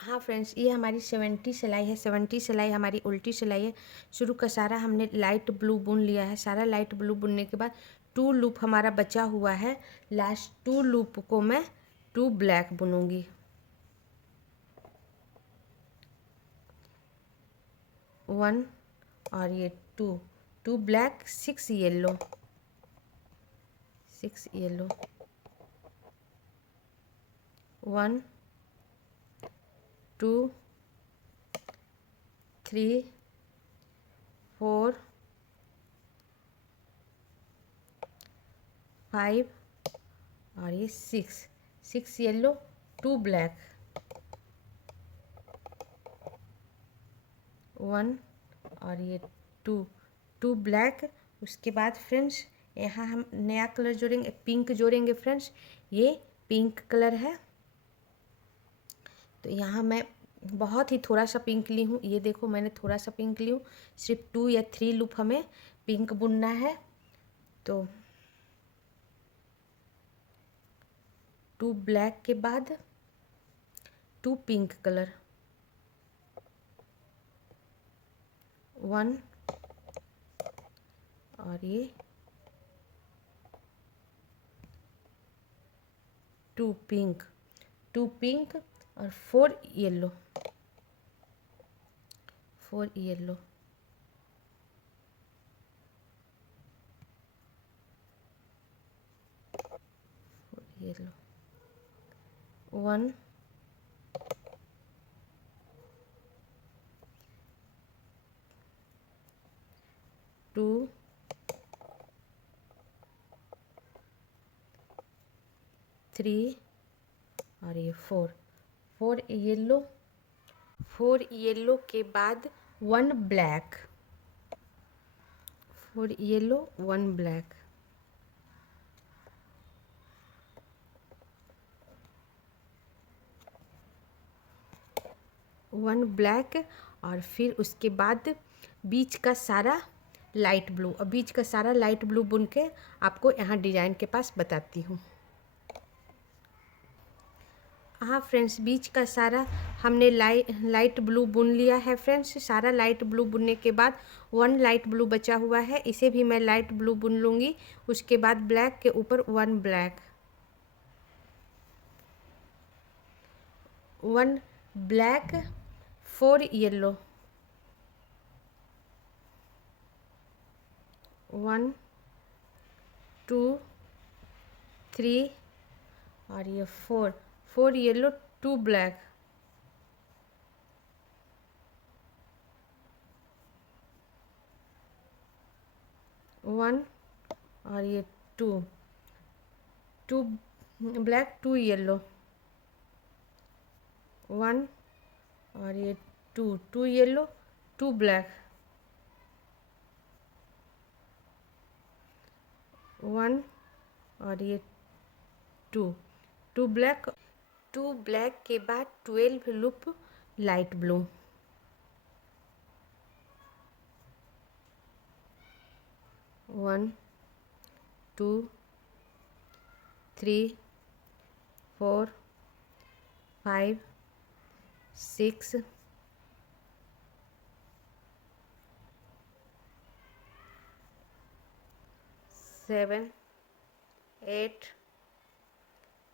हाँ फ्रेंड्स, ये हमारी 70 सिलाई है। 70 सिलाई हमारी उल्टी सिलाई है। शुरू का सारा हमने लाइट ब्लू बुन लिया है। सारा लाइट ब्लू बुनने के बाद 2 लूप हमारा बचा हुआ है। लास्ट 2 लूप को मैं 2 ब्लैक बुनूंगी। 1 और ये 2 ब्लैक, 6 येलो, 6 येलो, 1 2 3 4 5 और ये 6 येलो, 2 ब्लैक, 1 और ये 2 ब्लैक। उसके बाद फ्रेंड्स यहाँ हम नया कलर जोड़ेंगे, पिंक जोड़ेंगे फ्रेंड्स। ये पिंक कलर है, तो यहाँ मैं बहुत ही थोड़ा सा पिंक ली हूँ। ये देखो, मैंने थोड़ा सा पिंक ली हूँ। सिर्फ 2 या 3 लूप हमें पिंक बुनना है। तो 2 ब्लैक के बाद 2 पिंक कलर, 1 और ये 2 पिंक, 2 पिंक और 4 येलो, 4 येलो, 1 2 3 और ये 4 येलो, 4 येलो के बाद 1 ब्लैक, 4 येलो, 1 ब्लैक, 1 ब्लैक। और फिर उसके बाद बीच का सारा लाइट ब्लू, और बीच का सारा लाइट ब्लू बुन के आपको यहाँ डिजाइन के पास बताती हूँ। हाँ फ्रेंड्स, बीच का सारा हमने लाइट ब्लू बुन लिया है फ्रेंड्स। सारा लाइट ब्लू बुनने के बाद 1 लाइट ब्लू बचा हुआ है, इसे भी मैं लाइट ब्लू बुन लूँगी। उसके बाद ब्लैक के ऊपर 1 ब्लैक, 1 ब्लैक, 4 येलो, 1 2 3 और ये 4 येलो, 2 ब्लैक, 1 और ये 2 ब्लैक, 2 येलो, 1 और ये 2 येलो, 2 ब्लैक, 1 और ये 2 ब्लैक, 2 ब्लैक के बाद 12 लूप लाइट ब्लू, 1 2 3 4 5 6 7 8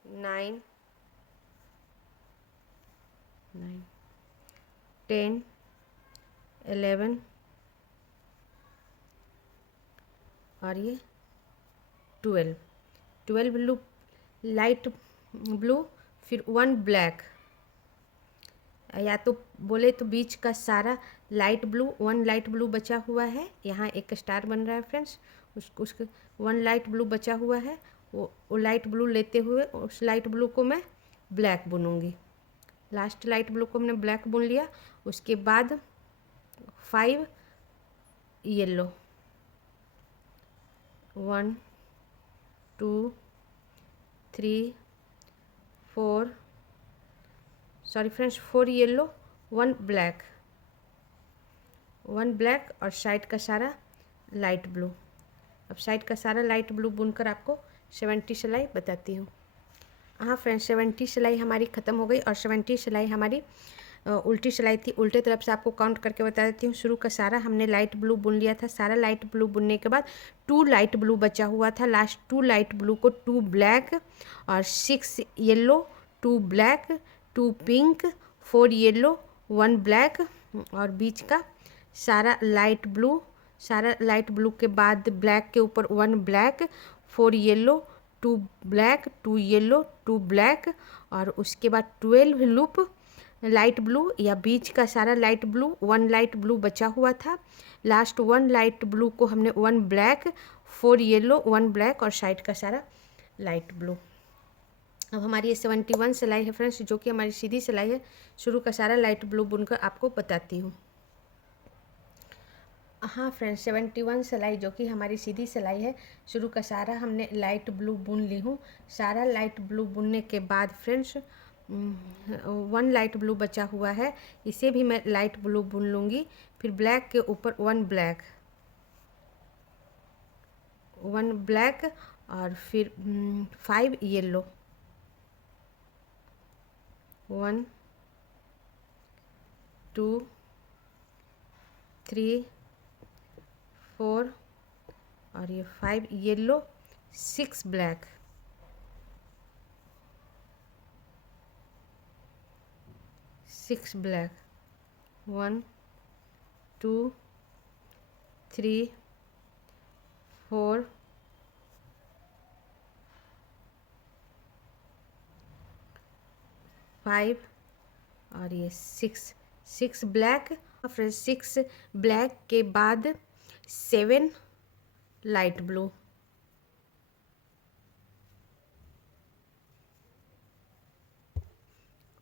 9 10 11 और ये 12 लूप लाइट ब्लू, फिर 1 ब्लैक। या तो बोले तो बीच का सारा लाइट ब्लू, 1 लाइट ब्लू बचा हुआ है। यहाँ एक स्टार बन रहा है फ्रेंड्स, उसके 1 लाइट ब्लू बचा हुआ है। वो लाइट ब्लू लेते हुए उस लाइट ब्लू को मैं ब्लैक बुनूंगी। लास्ट लाइट ब्लू को हमने ब्लैक बुन लिया। उसके बाद 5 yellow, 1 2 3 4 sorry friends, 4 yellow, 1 black, 1 black और साइड का सारा लाइट ब्लू। अब साइड का सारा लाइट ब्लू बुनकर आपको 70 सिलाई बताती हूँ। हाँ फ्रेंड्स, 70 सिलाई हमारी ख़त्म हो गई और 70 सिलाई हमारी उल्टी सिलाई थी। उल्टे तरफ से आपको काउंट करके बता देती हूँ। शुरू का सारा हमने लाइट ब्लू बुन लिया था। सारा लाइट ब्लू बुनने के बाद 2 लाइट ब्लू बचा हुआ था। लास्ट 2 लाइट ब्लू को 2 ब्लैक और 6 yellow, 2 black, 2 pink, 4 yellow, 1 black और बीच का सारा लाइट ब्लू के बाद ब्लैक के ऊपर 1 black, 4 yellow, 2 black, 2 yellow, 2 black और उसके बाद 12 लूप लाइट ब्लू या बीच का सारा लाइट ब्लू। 1 लाइट ब्लू बचा हुआ था। लास्ट 1 लाइट ब्लू को हमने 1 ब्लैक, 4 येलो, 1 ब्लैक और साइड का सारा लाइट ब्लू। अब हमारी ये 71 सिलाई है फ्रेंड्स, जो कि हमारी सीधी सिलाई है। शुरू का सारा लाइट ब्लू बुनकर आपको बताती हूँ। हाँ फ्रेंड्स, 71 सिलाई जो कि हमारी सीधी सिलाई है। शुरू का सारा हमने लाइट ब्लू बुन ली हूँ। सारा लाइट ब्लू बुनने के बाद फ्रेंड्स 1 लाइट ब्लू बचा हुआ है, इसे भी मैं लाइट ब्लू बुन लूँगी। फिर ब्लैक के ऊपर 1 ब्लैक, 1 ब्लैक और फिर 5 येलो, 1 2 3 4 और ये 5 येलो, 6 ब्लैक, 6 ब्लैक, 1 2 3 4 5 और ये 6 ब्लैक। फिर 6 ब्लैक के बाद 7 लाइट ब्लू,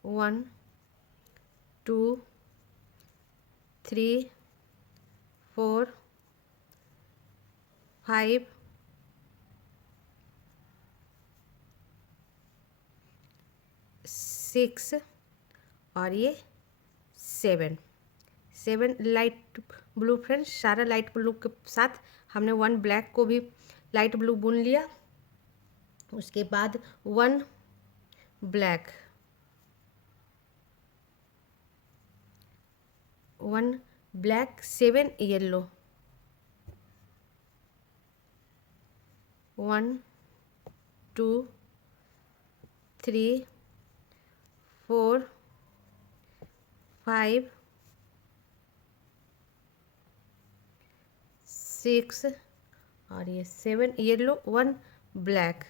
1 2 3 4 5 6 और ये 7 लाइट ब्लू। फ्रेंड्स, सारा लाइट ब्लू के साथ हमने 1 ब्लैक को भी लाइट ब्लू बुन लिया। उसके बाद 1 ब्लैक, 1 ब्लैक, 7 येलो, 1 2 3 4 5 6 और ये 7 येलो, 1 ब्लैक,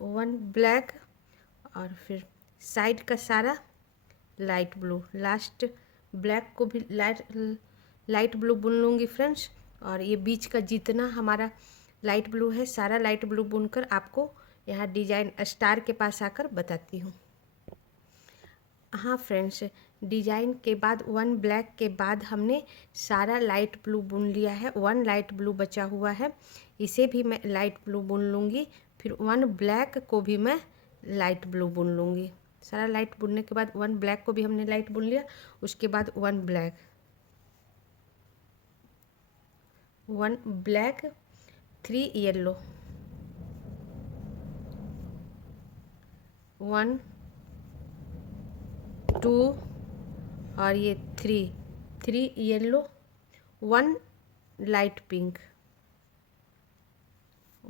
1 ब्लैक और फिर साइड का सारा लाइट ब्लू। लास्ट ब्लैक को भी लाइट ब्लू बुन लूँगी फ्रेंड्स। और ये बीच का जितना हमारा लाइट ब्लू है, सारा लाइट ब्लू बुनकर आपको यहाँ डिजाइन स्टार के पास आकर बताती हूँ। हाँ फ्रेंड्स, डिजाइन के बाद 1 ब्लैक के बाद हमने सारा लाइट ब्लू बुन लिया है। 1 लाइट ब्लू बचा हुआ है, इसे भी मैं लाइट ब्लू बुन लूँगी। फिर 1 ब्लैक को भी मैं लाइट ब्लू बुन लूँगी। सारा लाइट बुनने के बाद 1 ब्लैक को भी हमने लाइट बुन लिया। उसके बाद 1 ब्लैक, 1 ब्लैक, 3 येलो, 1 2 और ये 3 yellow, 1 light pink,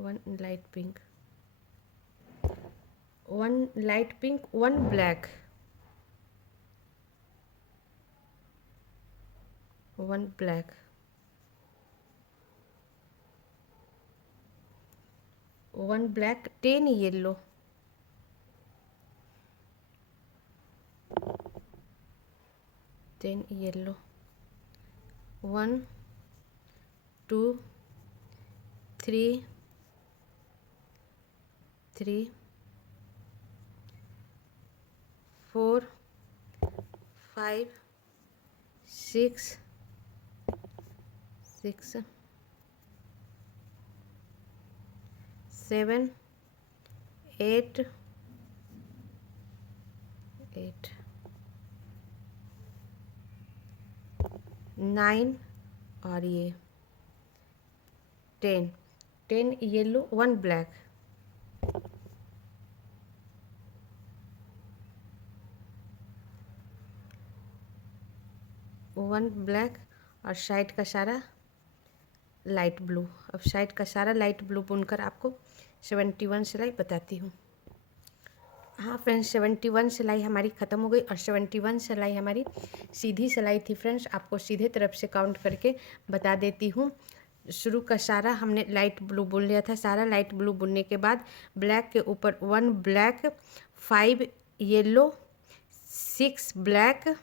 1 light pink, 1 light pink, 1 black, 1 black, 1 black, 10 yellow, 10 yellow, 1 2 3 4 5 6 7 8 9 और ये 10 10 येलो 1 ब्लैक, 1 ब्लैक और साइड का सारा लाइट ब्लू। अब साइड का सारा लाइट ब्लू बुनकर आपको 71 सिलाई बताती हूँ। हाँ फ्रेंड्स, 71 सिलाई हमारी ख़त्म हो गई और 71 सिलाई हमारी सीधी सिलाई थी फ्रेंड्स। आपको सीधे तरफ से काउंट करके बता देती हूँ। शुरू का सारा हमने लाइट ब्लू बुन लिया था। सारा लाइट ब्लू बुनने के बाद ब्लैक के ऊपर 1 ब्लैक, 5 येलो, 6 ब्लैक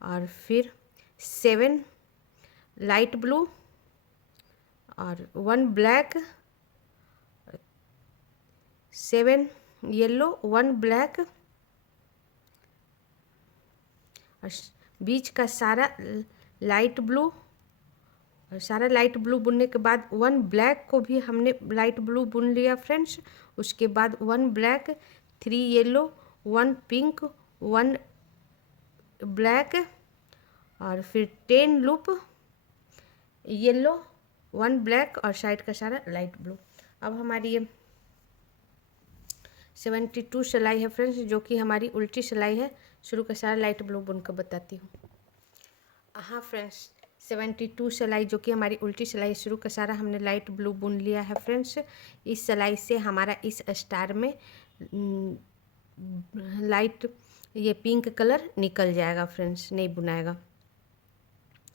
और फिर 7 लाइट ब्लू और 1 ब्लैक, 7 येलो, 1 ब्लैक और बीच का सारा लाइट ब्लू। और सारा लाइट ब्लू बुनने के बाद 1 ब्लैक को भी हमने लाइट ब्लू बुन लिया फ्रेंड्स। उसके बाद 1 ब्लैक, 3 येलो, 1 पिंक, 1 ब्लैक और फिर 10 लूप येलो, 1 ब्लैक और साइड का सारा लाइट ब्लू। अब हमारी ये 72 सिलाई है फ्रेंड्स, जो कि हमारी उल्टी सिलाई है। शुरू का सारा लाइट ब्लू बुनकर बताती हूँ। हाँ फ्रेंड्स, 72 सिलाई जो कि हमारी उल्टी सिलाई, शुरू का सारा हमने लाइट ब्लू बुन लिया है फ्रेंड्स। इस सिलाई से हमारा इस स्टार में लाइट ये पिंक कलर निकल जाएगा फ्रेंड्स, नहीं बुनाएगा।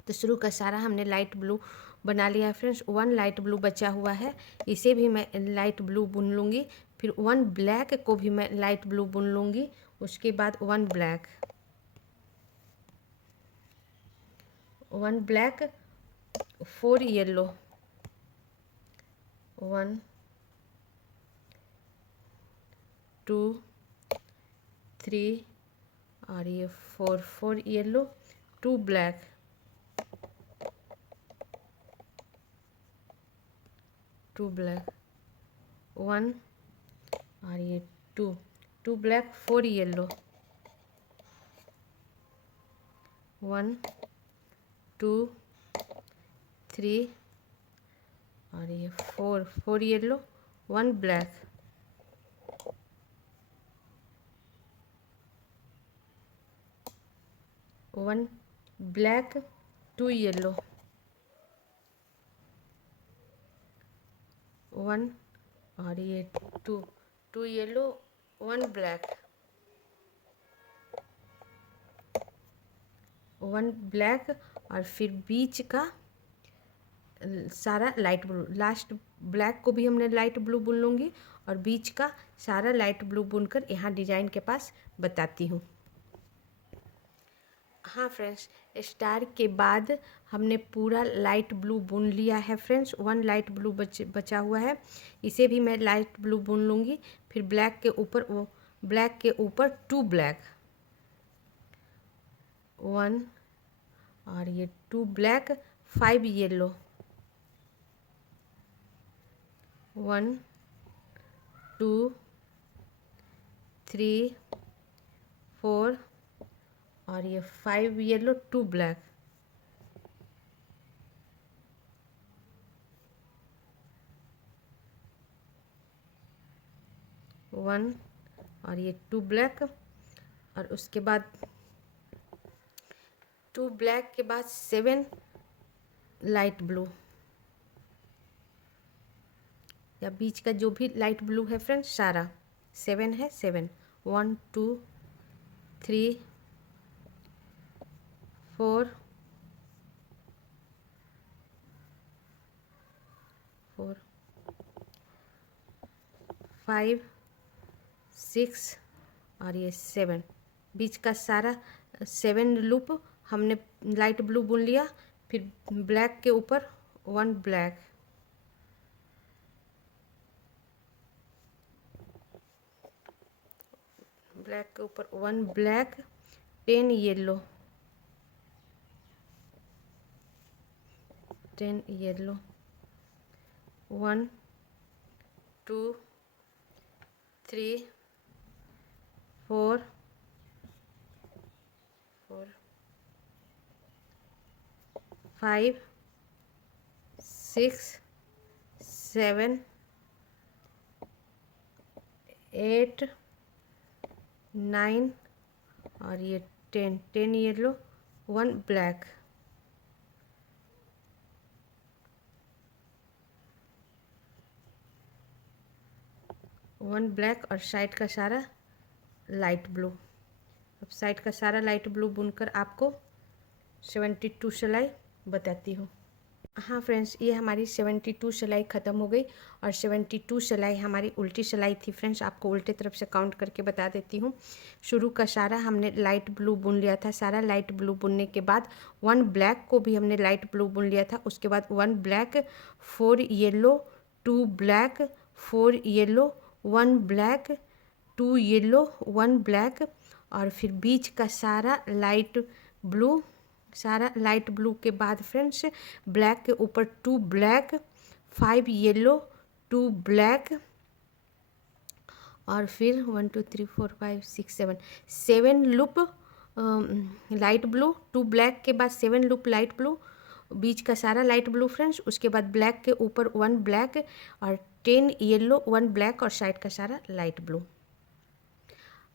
तो शुरू का सारा हमने लाइट ब्लू बना लिया है फ्रेंड्स। 1 लाइट ब्लू बचा हुआ है, इसे भी मैं लाइट ब्लू बुन लूँगी। फिर 1 ब्लैक को भी मैं लाइट ब्लू बुन लूँगी। उसके बाद 1 ब्लैक, 1 ब्लैक, 4 येलो, 1 2 3 और ये 4 येलो, 2 ब्लैक, 2 ब्लैक, 1 और ये 2 ब्लैक, 4 येलो, 1 2 3 और ये 4 येलो, 1 ब्लैक, 1 ब्लैक, 2 येलो, 1 और ये 2 येलो, 1 ब्लैक, 1 ब्लैक और फिर बीच का सारा लाइट ब्लू। लास्ट ब्लैक को भी हमने लाइट ब्लू बुन लूँगी और बीच का सारा लाइट ब्लू बुनकर यहाँ डिजाइन के पास बताती हूँ। हाँ फ्रेंड्स, स्टार के बाद हमने पूरा लाइट ब्लू बुन लिया है फ्रेंड्स। 1 लाइट ब्लू बचा हुआ है, इसे भी मैं लाइट ब्लू बुन लूँगी। फिर ब्लैक के ऊपर 2 ब्लैक, 1 और ये 2 ब्लैक, 5 येलो, 1 2 3 4 और ये 5 येलो, 2 ब्लैक, 1 और ये 2 ब्लैक और उसके बाद 2 ब्लैक के बाद 7 लाइट ब्लू या बीच का जो भी लाइट ब्लू है फ्रेंड्स, सारा 7 है। 7 1 2 3 4 5 6 और ये 7, बीच का सारा 7 लूप हमने लाइट ब्लू बुन लिया। फिर ब्लैक के ऊपर 1 ब्लैक, ब्लैक के ऊपर 1 ब्लैक, 10 येलो, 10 येलो, 1 2 3 4 5 6 7 8 9 और ये 10 येलो 1 ब्लैक। वन ब्लैक और साइड का सारा लाइट ब्लू। अब साइड का सारा लाइट ब्लू बुनकर आपको 72 सिलाई बताती हूँ। हाँ फ्रेंड्स, ये हमारी 72 सिलाई ख़त्म हो गई और 72 सिलाई हमारी उल्टी सिलाई थी। फ्रेंड्स, आपको उल्टे तरफ से काउंट करके बता देती हूँ। शुरू का सारा हमने लाइट ब्लू बुन लिया था। सारा लाइट ब्लू बुनने के बाद 1 ब्लैक को भी हमने लाइट ब्लू बुन लिया था। उसके बाद 1 black 4 yellow 2 black 4 yellow 1 black 2 yellow 1 black और फिर बीच का सारा लाइट ब्लू। सारा लाइट ब्लू के बाद फ्रेंड्स ब्लैक के ऊपर 2 ब्लैक 5 येलो 2 ब्लैक और फिर 1 2 3 4 5 6 7 लूप लाइट ब्लू। 2 ब्लैक के बाद 7 लूप लाइट ब्लू, बीच का सारा लाइट ब्लू फ्रेंड्स। उसके बाद ब्लैक के ऊपर 1 ब्लैक और 10 येलो 1 ब्लैक और साइड का सारा लाइट ब्लू।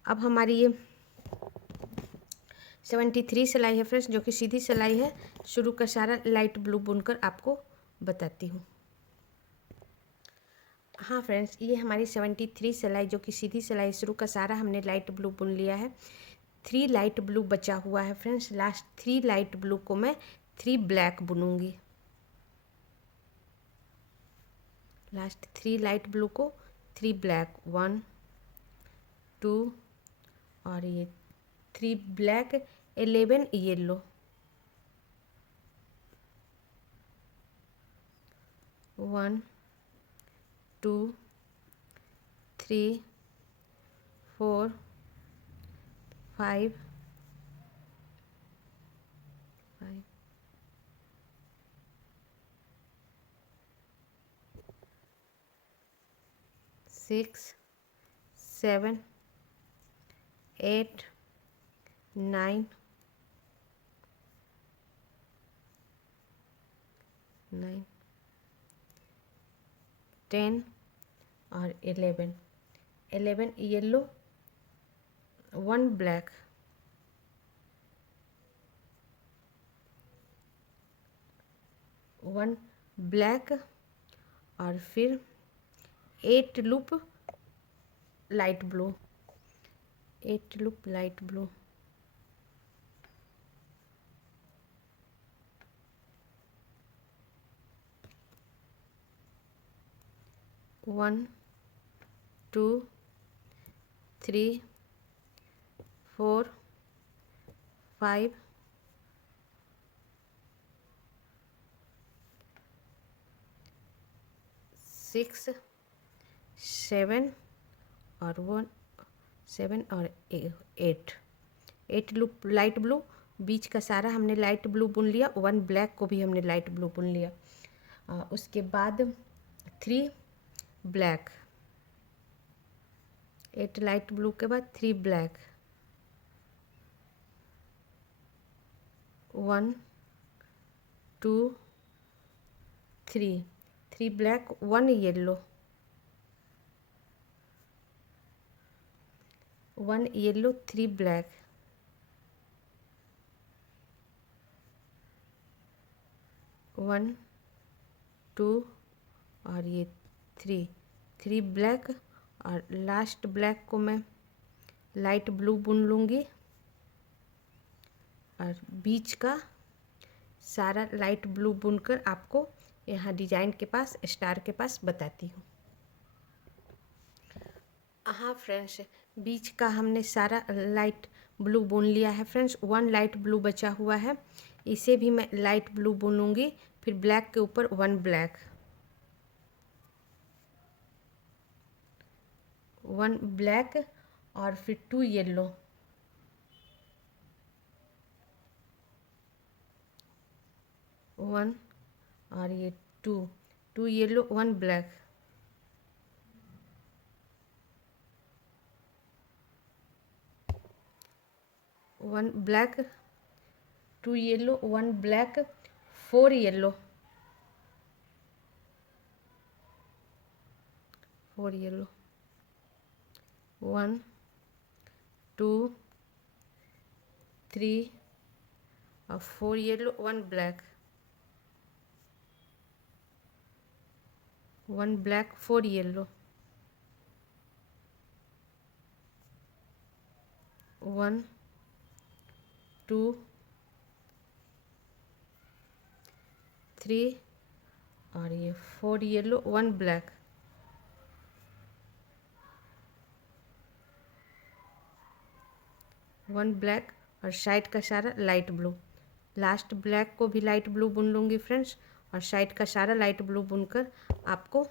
अब हमारी ये 73 सिलाई है फ्रेंड्स, जो कि सीधी सिलाई है। शुरू का सारा लाइट ब्लू बुनकर आपको बताती हूँ। हाँ फ्रेंड्स, ये हमारी 73 सिलाई जो कि सीधी सिलाई, शुरू का सारा हमने लाइट ब्लू बुन लिया है। 3 लाइट ब्लू बचा हुआ है फ्रेंड्स। लास्ट 3 लाइट ब्लू को मैं 3 ब्लैक बुनूंगी। लास्ट 3 लाइट ब्लू को 3 ब्लैक 1 2 और ये 3 ब्लैक 11 येलो 1 2 3 4 5 6 7 8 9 10 और 11 येलो 1 ब्लैक 1 ब्लैक और फिर 8 loop light blue 8 loop light blue. 1 2 3 4 5 6 7 और 7 और 8 लूप लाइट ब्लू। बीच का सारा हमने लाइट ब्लू बुन लिया। 1 ब्लैक को भी हमने लाइट ब्लू बुन लिया। उसके बाद 3 ब्लैक, 8 लाइट ब्लू के बाद 3 black 1 2 3 black 1 yellow 1 yellow 3 black 1 2 और ये 3 ब्लैक और लास्ट ब्लैक को मैं लाइट ब्लू बुन लूँगी और बीच का सारा लाइट ब्लू बुनकर आपको यहाँ डिजाइन के पास स्टार के पास बताती हूँ। हाँ फ्रेंड्स, बीच का हमने सारा लाइट ब्लू बुन लिया है फ्रेंड्स। 1 लाइट ब्लू बचा हुआ है, इसे भी मैं लाइट ब्लू बुनूंगी। फिर ब्लैक के ऊपर 1 ब्लैक 1 ब्लैक और फिर 2 येलो 1 और ये 2 yellow 1 black 1 black 2 yellow 1 black 4 yellow 4 yellow, 1 2 3 और 4 येलो, 1 ब्लैक, 1 ब्लैक, 4 येलो, 1 2 3 और ये 4 येलो, 1 ब्लैक, 1 ब्लैक और साइड का सारा लाइट ब्लू। लास्ट ब्लैक को भी लाइट ब्लू बुन लूँगी फ्रेंड्स, और साइड का सारा लाइट ब्लू बुनकर आपको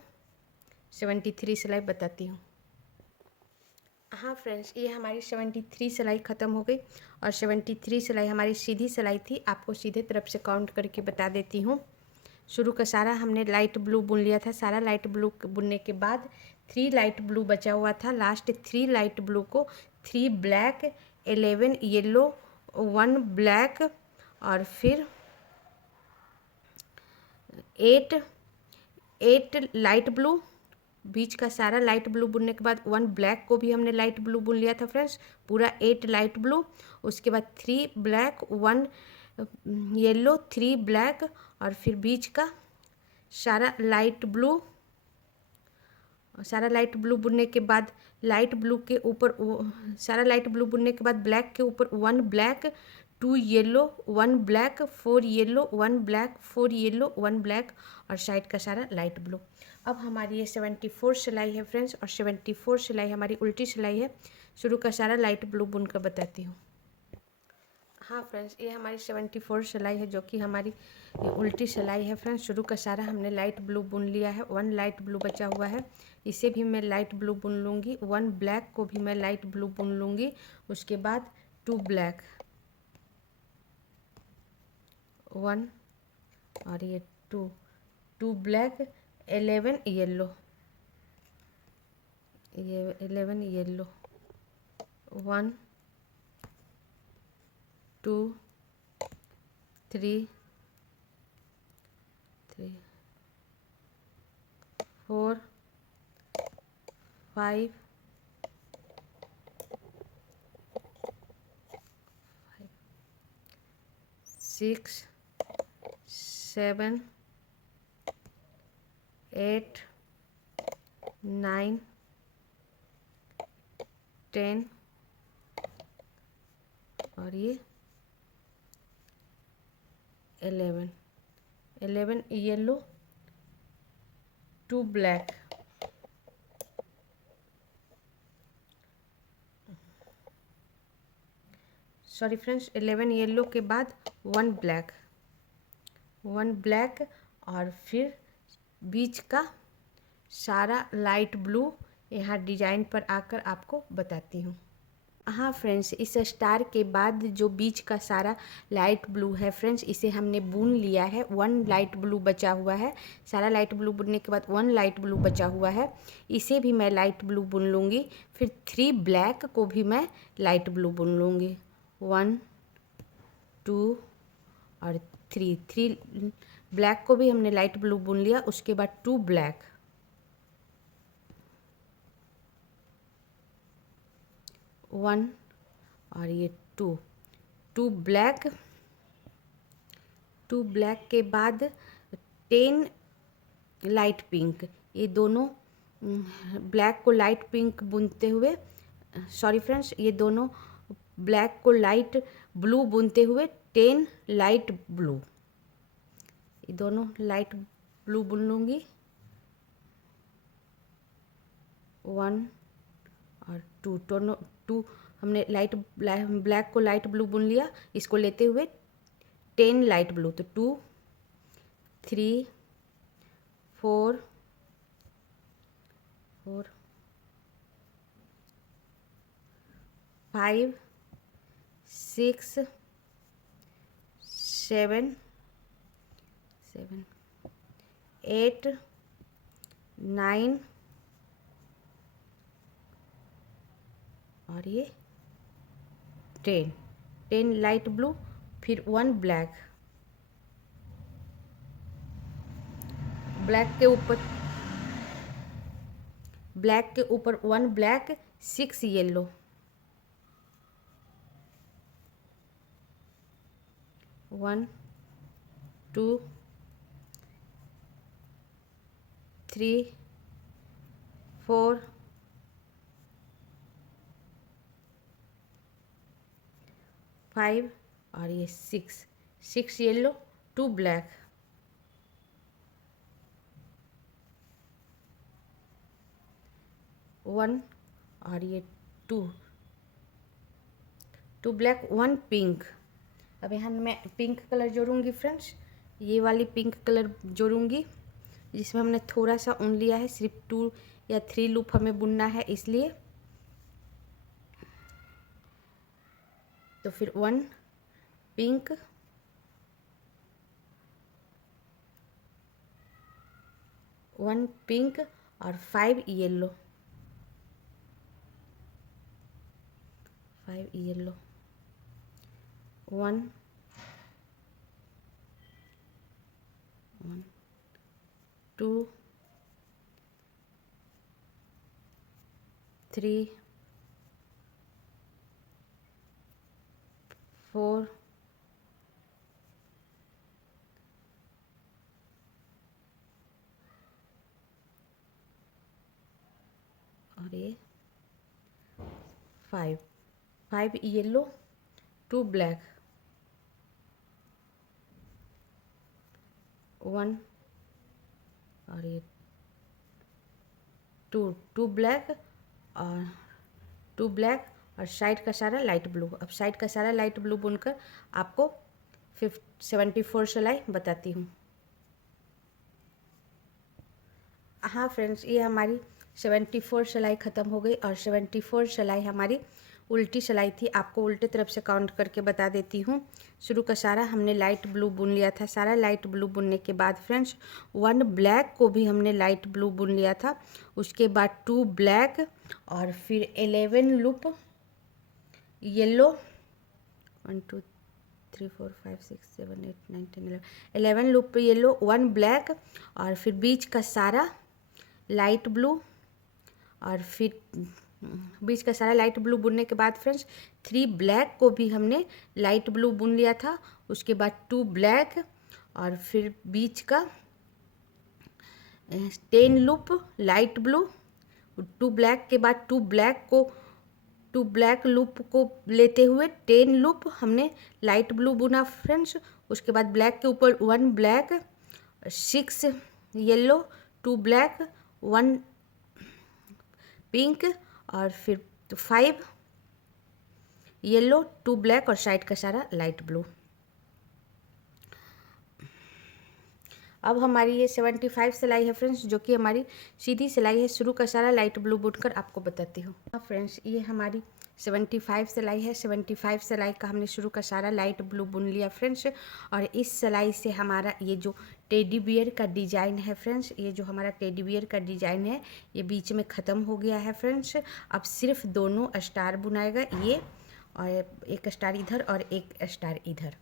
73 सिलाई बताती हूँ। हाँ फ्रेंड्स, ये हमारी 73 सिलाई ख़त्म हो गई, और 73 सिलाई हमारी सीधी सिलाई थी। आपको सीधे तरफ से काउंट करके बता देती हूँ। शुरू का सारा हमने लाइट ब्लू बुन लिया था। सारा लाइट ब्लू बुनने के बाद 3 लाइट ब्लू बचा हुआ था। लास्ट 3 लाइट ब्लू को 3 ब्लैक, 11 येलो, 1 ब्लैक और फिर 8 लाइट ब्लू, बीच का सारा लाइट ब्लू बुनने के बाद 1 ब्लैक को भी हमने लाइट ब्लू बुन लिया था फ्रेंड्स, पूरा 8 लाइट ब्लू। उसके बाद 3 ब्लैक, 1 येलो, 3 ब्लैक और फिर बीच का सारा लाइट ब्लू। सारा लाइट ब्लू बुनने के बाद लाइट ब्लू के ऊपर सारा लाइट ब्लू बुनने के बाद ब्लैक के ऊपर 1 black, 2 yellow, 1 black, 4 yellow, 1 black, 4 yellow, 1 black और साइड का सारा लाइट ब्लू। अब हमारी ये 74 सिलाई है फ्रेंड्स, और 74 सिलाई हमारी उल्टी सिलाई है। शुरू का सारा लाइट ब्लू बुनकर बताती हूँ। हाँ फ्रेंड्स, ये हमारी 74 सिलाई है, जो कि हमारी ये उल्टी सिलाई है फ्रेंड्स। शुरू का सारा हमने लाइट ब्लू बुन लिया है। 1 लाइट ब्लू बचा हुआ है, इसे भी मैं लाइट ब्लू बुन लूँगी। 1 ब्लैक को भी मैं लाइट ब्लू बुन लूँगी। उसके बाद 2 ब्लैक, 1 और ये 2 ब्लैक, 11 येलो, ये 11 येलो, 1 2 3 4 5 6 7 8 9 10 और ये 11 yellow, 2 black, sorry friends, 11 yellow के बाद 1 ब्लैक, 1 ब्लैक और फिर बीच का सारा लाइट ब्लू यहाँ डिजाइन पर आकर आपको बताती हूँ। हाँ फ्रेंड्स, इस स्टार के बाद जो बीच का सारा लाइट ब्लू है फ्रेंड्स, इसे हमने बुन लिया है। 1 लाइट ब्लू बचा हुआ है। सारा लाइट ब्लू बुनने के बाद 1 लाइट ब्लू बचा हुआ है, इसे भी मैं लाइट ब्लू बुन लूँगी। फिर 3 ब्लैक को भी मैं लाइट ब्लू बुन लूँगी। 1 2 और 3 ब्लैक को भी हमने लाइट ब्लू बुन लिया। उसके बाद 2 ब्लैक, 1 और ये 2 ब्लैक, 2 ब्लैक के बाद 10 लाइट पिंक। ये दोनों ब्लैक को लाइट पिंक बुनते हुए, सॉरी फ्रेंड्स, ये दोनों ब्लैक को लाइट ब्लू बुनते हुए 10 लाइट ब्लू, ये दोनों लाइट ब्लू बुन लूँगी। 1 और 2, दोनों 2 हमने ब्लैक को लाइट ब्लू बुन लिया। इसको लेते हुए 10 लाइट ब्लू, तो 2 3 4 5 6 7 8 9 और ये 10 लाइट ब्लू, फिर 1 ब्लैक, ब्लैक के ऊपर ब्लैक के ऊपर 1 ब्लैक, 6 येलो, 1 2 3 4 5 और ये 6 येलो, 2 ब्लैक, 1 और ये 2 ब्लैक, 1 पिंक। अब यहाँ मैं पिंक कलर जोड़ूंगी फ्रेंड्स, ये वाली पिंक कलर जोड़ूंगी जिसमें हमने थोड़ा सा ऊन लिया है, सिर्फ 2 या 3 लूप हमें बुनना है इसलिए। तो फिर 1 पिंक, 1 पिंक और 5 येलो, 5 येलो, 1 2 3 4 और ये 5 येलो, 2 ब्लैक, 1 और ये 2 ब्लैक और 2 ब्लैक और साइड का सारा लाइट ब्लू। अब साइड का सारा लाइट ब्लू बुनकर आपको 74 सिलाई बताती हूँ। हाँ फ्रेंड्स, ये हमारी 74 सिलाई ख़त्म हो गई और 74 सिलाई हमारी उल्टी सिलाई थी। आपको उल्टे तरफ से काउंट करके बता देती हूँ। शुरू का सारा हमने लाइट ब्लू बुन लिया था। सारा लाइट ब्लू बुनने के बाद फ्रेंड्स 1 ब्लैक को भी हमने लाइट ब्लू बुन लिया था। उसके बाद 2 ब्लैक और फिर 11 loop yellow, 1 2 3 4 5 6 7 8 9 10 11 loop yellow, 1 black और फिर बीच का सारा लाइट ब्लू और फिर बीच का सारा लाइट ब्लू बुनने के बाद फ्रेंड्स 3 ब्लैक को भी हमने लाइट ब्लू बुन लिया था। उसके बाद 2 ब्लैक और फिर बीच का 10 लूप लाइट ब्लू, 2 ब्लैक के बाद 2 ब्लैक लूप को लेते हुए 10 लूप हमने लाइट ब्लू बुना फ्रेंड्स। उसके बाद ब्लैक के ऊपर 1 ब्लैक, 6 येलो, 2 ब्लैक, 1 पिंक और फिर 5 येलो, 2 ब्लैक और साइड का सारा लाइट ब्लू। अब हमारी ये 75 सिलाई है फ्रेंड्स, जो कि हमारी सीधी सिलाई है। शुरू का सारा लाइट ब्लू बुनकर आपको बताती हूँ। हाँ फ्रेंड्स, ये हमारी 75 सिलाई है। 75 सिलाई का हमने शुरू का सारा लाइट ब्लू बुन लिया फ्रेंड्स। और इस सिलाई से हमारा ये जो टेडी बियर का डिज़ाइन है फ्रेंड्स, ये जो हमारा टेडी बियर का डिज़ाइन है ये बीच में ख़त्म हो गया है फ्रेंड्स। अब सिर्फ दोनों स्टार बुनाएगा, ये और एक स्टार इधर और एक स्टार इधर।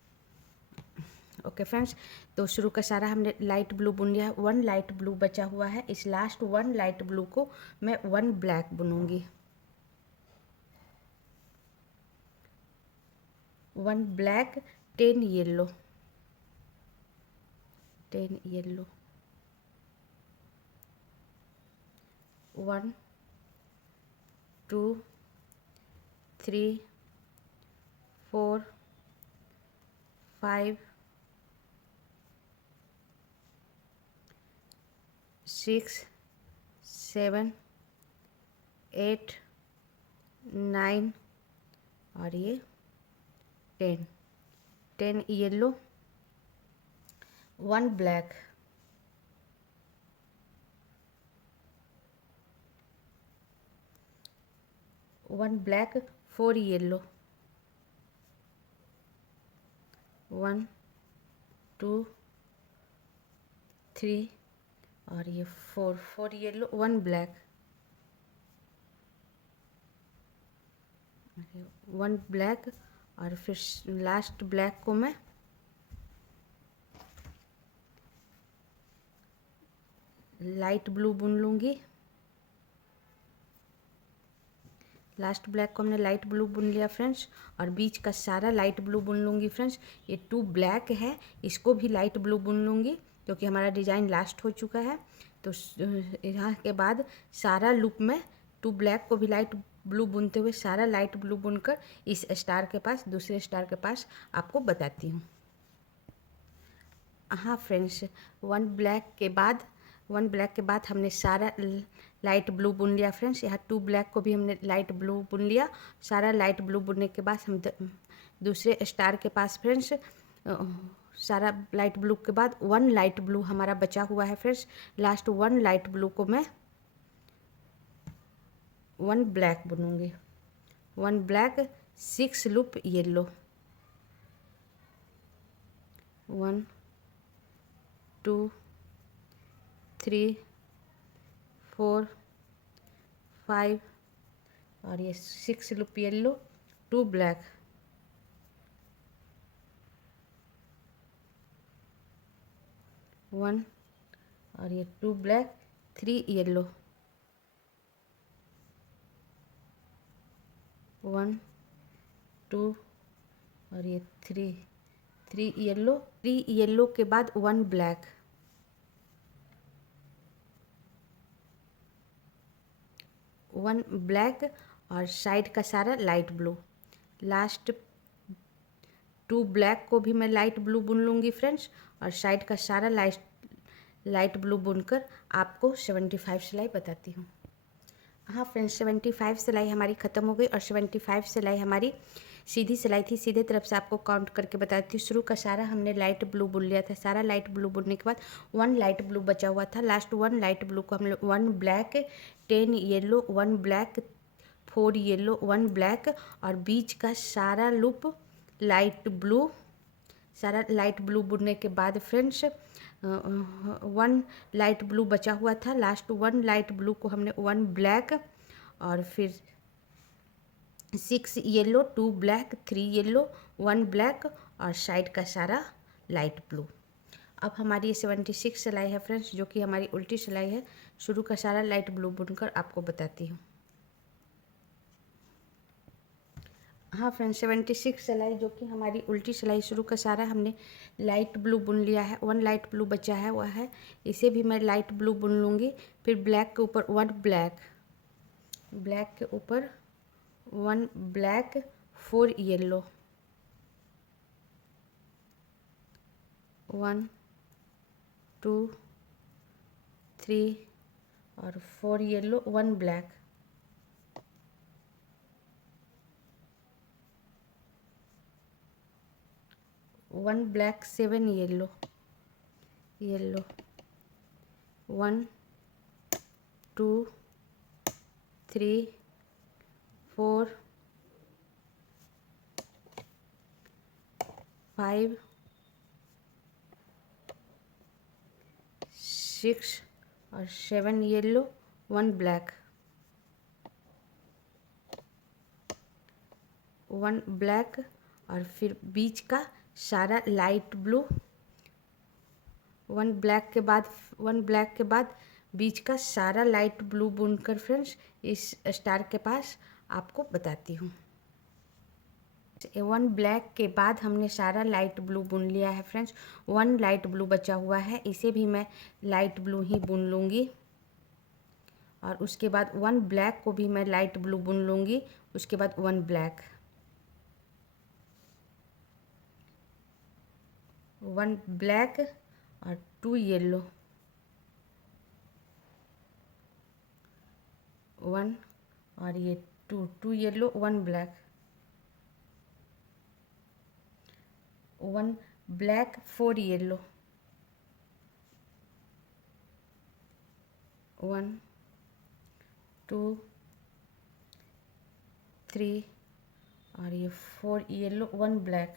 ओके फ्रेंड्स, तो शुरू का सारा हमने लाइट ब्लू बुन लिया है। 1 लाइट ब्लू बचा हुआ है। इस लास्ट 1 लाइट ब्लू को मैं 1 ब्लैक बुनूंगी। 1 ब्लैक, 10 येलो, 10 येलो, 1 2 3 4 5 6 7 8 9 और ये 10 येलो, 1 ब्लैक, 1 ब्लैक, 4 येलो, 1 2 3 और ये 4 येलो, 1 ब्लैक, 1 ब्लैक और फिर लास्ट ब्लैक को मैं लाइट ब्लू बुन लूँगी। लास्ट ब्लैक को हमने लाइट ब्लू बुन लिया फ्रेंड्स, और बीच का सारा लाइट ब्लू बुन लूँगी फ्रेंड्स। ये 2 ब्लैक है, इसको भी लाइट ब्लू बुन लूँगी क्योंकि हमारा डिज़ाइन लास्ट हो चुका है। तो यहाँ के बाद सारा लूप में 2 ब्लैक को भी लाइट ब्लू बुनते हुए सारा लाइट ब्लू बुनकर इस स्टार के पास, दूसरे स्टार के पास आपको बताती हूँ। हाँ फ्रेंड्स, 1 ब्लैक के बाद हमने सारा लाइट ब्लू बुन लिया फ्रेंड्स। यहाँ 2 ब्लैक को भी हमने लाइट ब्लू बुन लिया। सारा लाइट ब्लू बुनने के बाद हम दूसरे स्टार के पास फ्रेंड्स सारा लाइट ब्लू के बाद 1 लाइट ब्लू हमारा बचा हुआ है फ्रेंड्स। लास्ट 1 लाइट ब्लू को मैं 1 ब्लैक बुनूंगी। 1 ब्लैक, 6 लूप येलो, 1 2 3 4 5 और ये 6 लूप येलो, 2 ब्लैक, 1 और ये 2 ब्लैक, 3 येलो, 1 2 और ये 3 येलो के बाद 1 ब्लैक, 1 ब्लैक और साइड का सारा लाइट ब्लू। लास्ट 2 ब्लैक को भी मैं लाइट ब्लू बुन लूँगी फ्रेंड्स, और साइड का सारा लाइट ब्लू बुनकर आपको 75 सिलाई बताती हूँ। हाँ फ्रेंड्स, 75 सिलाई हमारी ख़त्म हो गई, और 75 सिलाई हमारी सीधी सिलाई थी। सीधे तरफ से आपको काउंट करके बताती हूँ। शुरू का सारा हमने लाइट ब्लू बुन लिया था। सारा लाइट ब्लू बुनने के बाद 1 लाइट ब्लू बचा हुआ था। लास्ट 1 लाइट ब्लू को हम लोग 1 black, 10 yellow, 1 black, 4 yellow, 1 black, और बीच का सारा लूप लाइट ब्लू। सारा लाइट ब्लू बुनने के बाद फ्रेंड्स 1 लाइट ब्लू बचा हुआ था। लास्ट 1 लाइट ब्लू को हमने 1 ब्लैक और फिर 6 येलो, 2 ब्लैक, 3 येलो, 1 ब्लैक और साइड का सारा लाइट ब्लू। अब हमारी ये 76 सिलाई है फ्रेंड्स, जो कि हमारी उल्टी सिलाई है। शुरू का सारा लाइट ब्लू बुनकर आपको बताती हूँ। हाँ फ्रेंड्स, 76 सिलाई जो कि हमारी उल्टी सिलाई। शुरू का सारा हमने लाइट ब्लू बुन लिया है। 1 लाइट ब्लू बचा है, वह है, इसे भी मैं लाइट ब्लू बुन लूँगी। फिर ब्लैक के ऊपर 1 ब्लैक, ब्लैक के ऊपर 1 ब्लैक, 4 येलो, 1 2 3 और 4 येलो, 1 ब्लैक, 1 ब्लैक, 7 येलो, 1 2 3 4 5 6 और 7 येलो, 1 ब्लैक, 1 ब्लैक और फिर बीच का सारा लाइट ब्लू। 1 ब्लैक के बाद बीच का सारा लाइट ब्लू बुनकर फ्रेंड्स इस स्टार के पास आपको बताती हूँ। 1 ब्लैक के बाद हमने सारा लाइट ब्लू बुन लिया है फ्रेंड्स। 1 लाइट ब्लू बचा हुआ है, इसे भी मैं लाइट ब्लू ही बुन लूँगी। और उसके बाद 1 ब्लैक को भी मैं लाइट ब्लू बुन लूँगी। उसके बाद 1 ब्लैक, 1 ब्लैक और 2 येलो, 1 और ये 2 येलो, 1 ब्लैक, 1 ब्लैक, 4 येलो, 1 2 3 और ये 4 yellow, 1 black,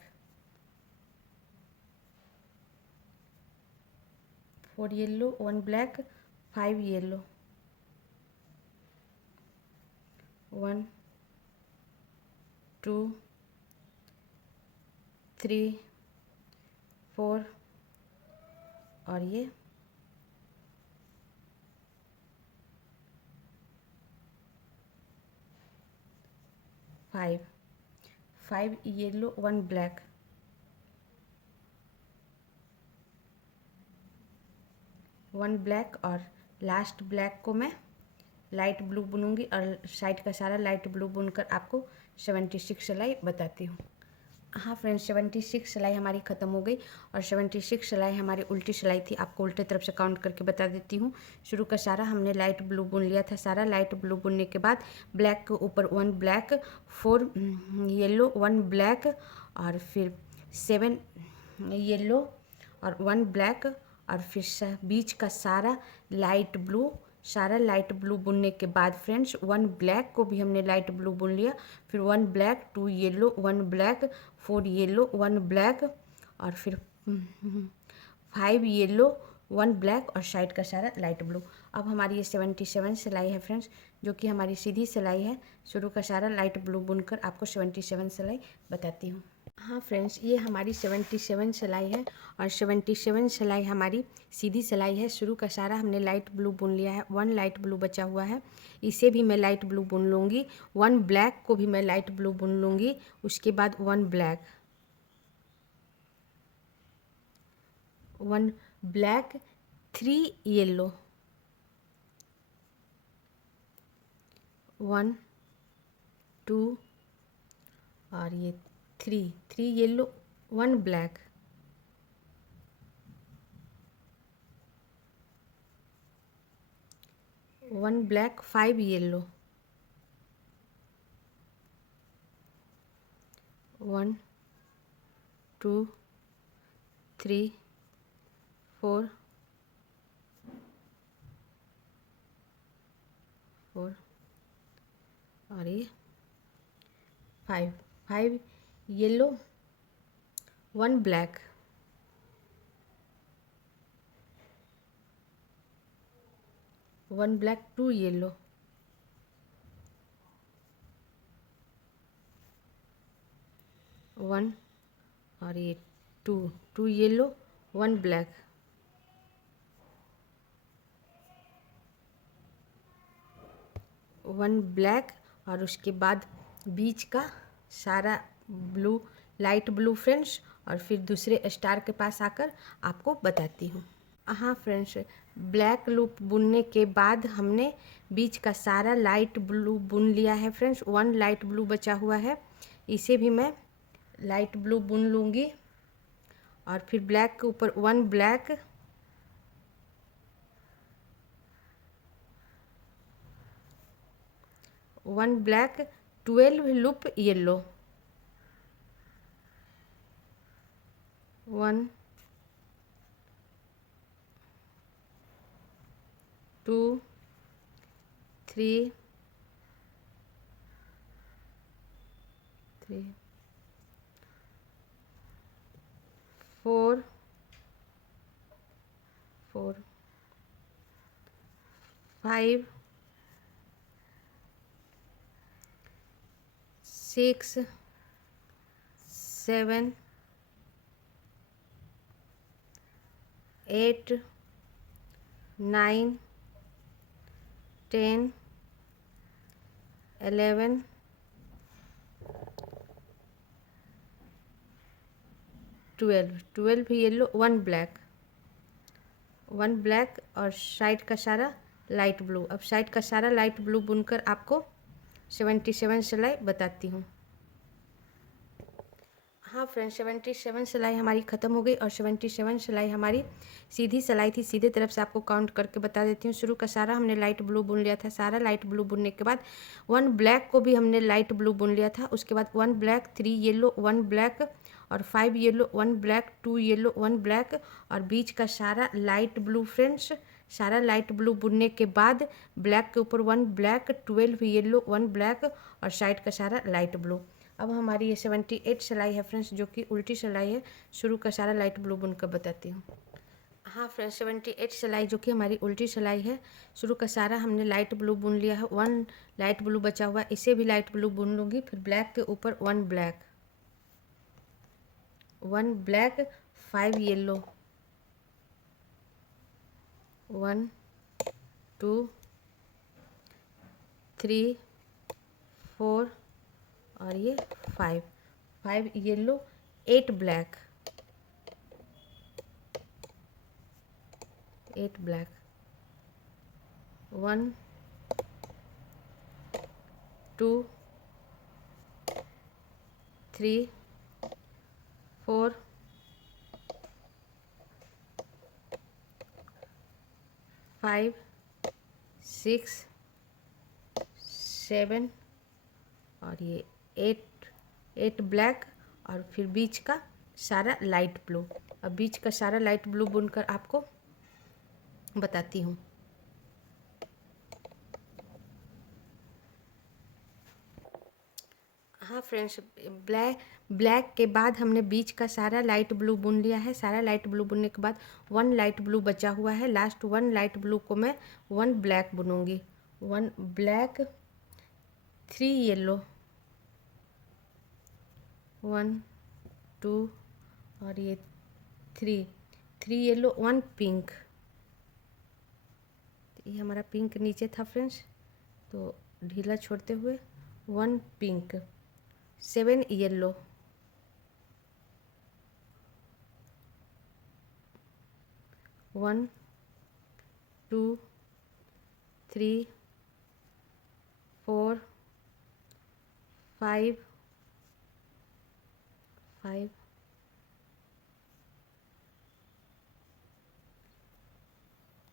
4 yellow, 1 black, 5 yellow, 1 2 3 4 और ये 5 5 येलो 1 ब्लैक, 1 ब्लैक, और लास्ट ब्लैक को मैं लाइट ब्लू बुनूंगी और साइड का सारा लाइट ब्लू बुनकर आपको 76 सिलाई बताती हूँ। हाँ फ्रेंड्स, 76 सिलाई हमारी ख़त्म हो गई और 76 सिलाई हमारी उल्टी सिलाई थी। आपको उल्टे तरफ से काउंट करके बता देती हूँ। शुरू का सारा हमने लाइट ब्लू बुन लिया था। सारा लाइट ब्लू बुनने के बाद ब्लैक के ऊपर 1 ब्लैक, 4 येलो, 1 ब्लैक, और फिर 7 येलो और 1 ब्लैक, और फिर बीच का सारा लाइट ब्लू, सारा लाइट ब्लू बुनने के बाद फ्रेंड्स 1 ब्लैक को भी हमने लाइट ब्लू बुन लिया। फिर 1 black, 2 yellow, 1 black, 4 yellow, 1 black, और फिर 5 येलो, 1 ब्लैक, और साइड का सारा लाइट ब्लू। अब हमारी ये 77 सिलाई है फ्रेंड्स, जो कि हमारी सीधी सिलाई है। शुरू का सारा लाइट ब्लू बुनकर आपको 77 सिलाई बताती हूँ। हाँ फ्रेंड्स, ये हमारी 77 सिलाई है और 77 सिलाई हमारी सीधी सिलाई है। शुरू का सारा हमने लाइट ब्लू बुन लिया है। 1 लाइट ब्लू बचा हुआ है, इसे भी मैं लाइट ब्लू बुन लूँगी। 1 ब्लैक को भी मैं लाइट ब्लू बुन लूँगी। उसके बाद 1 ब्लैक, 1 ब्लैक, 3 येलो, 1 2 और ये 3 येलो, 1 ब्लैक, 1 ब्लैक, 5 येलो, 1 2 3 4 4 और ये 5 येलो, 1 ब्लैक, 1 ब्लैक, 2 येलो, 1 और ये 2 येलो, 1 ब्लैक, 1 ब्लैक, और उसके बाद बीच का सारा ब्लू, लाइट ब्लू फ्रेंड्स, और फिर दूसरे स्टार के पास आकर आपको बताती हूँ। हाँ फ्रेंड्स, ब्लैक लूप बुनने के बाद हमने बीच का सारा लाइट ब्लू बुन लिया है फ्रेंड्स। 1 लाइट ब्लू बचा हुआ है, इसे भी मैं लाइट ब्लू बुन लूँगी। और फिर ब्लैक के ऊपर 1 black, 1 black, 12 loop yellow, 1 2 3 4 5 6 7 8 9 10 11 12 yellow, 1 black, 1 black, और साइड का सारा लाइट ब्लू। अब साइड का सारा लाइट ब्लू बुनकर आपको 77 सिलाई बताती हूँ। हाँ फ्रेंड्स, 77 सिलाई हमारी ख़त्म हो गई और 77 सिलाई हमारी सीधी सिलाई थी। सीधे तरफ से आपको काउंट करके बता देती हूँ। शुरू का सारा हमने लाइट ब्लू बुन लिया था। सारा लाइट ब्लू बुनने के बाद 1 ब्लैक को भी हमने लाइट ब्लू बुन लिया था। उसके बाद 1 ब्लैक, 3 येलो, 1 ब्लैक, और 5 येलो, 1 ब्लैक, 2 येलो, 1 ब्लैक, और बीच का सारा लाइट ब्लू फ्रेंड्स। सारा लाइट ब्लू बुनने के बाद ब्लैक के ऊपर 1 ब्लैक, 12 येलो, 1 ब्लैक, और साइड का सारा लाइट ब्लू। अब हमारी ये 78 सिलाई है फ्रेंड्स, जो कि उल्टी सिलाई है। शुरू का सारा लाइट ब्लू बुनकर बताती हूँ। हाँ फ्रेंड्स, 78 सिलाई जो कि हमारी उल्टी सिलाई है। शुरू का सारा हमने लाइट ब्लू बुन लिया है। 1 लाइट ब्लू बचा हुआ है, इसे भी लाइट ब्लू बुन लूँगी। फिर ब्लैक के ऊपर 1 ब्लैक, 1 ब्लैक, 5 येलो, 1 2 3 4 और ये 5, 5 येलो, 8 ब्लैक, 8 ब्लैक, 1 2 3 4 5 6 7 और ये 8 ब्लैक, और फिर बीच का सारा लाइट ब्लू। अब बीच का सारा लाइट ब्लू बुनकर आपको बताती हूँ। हाँ फ्रेंड्स, ब्लैक के बाद हमने बीच का सारा लाइट ब्लू बुन लिया है। सारा लाइट ब्लू बुनने के बाद 1 लाइट ब्लू बचा हुआ है। लास्ट 1 लाइट ब्लू को मैं 1 ब्लैक बुनूंगी। 1 ब्लैक, 3 येलो, 1 2 और ये 3 येलो, 1 पिंक। ये हमारा पिंक नीचे था फ्रेंड्स, तो ढीला छोड़ते हुए 1 पिंक, 7 येलो, 1 2 3 4 5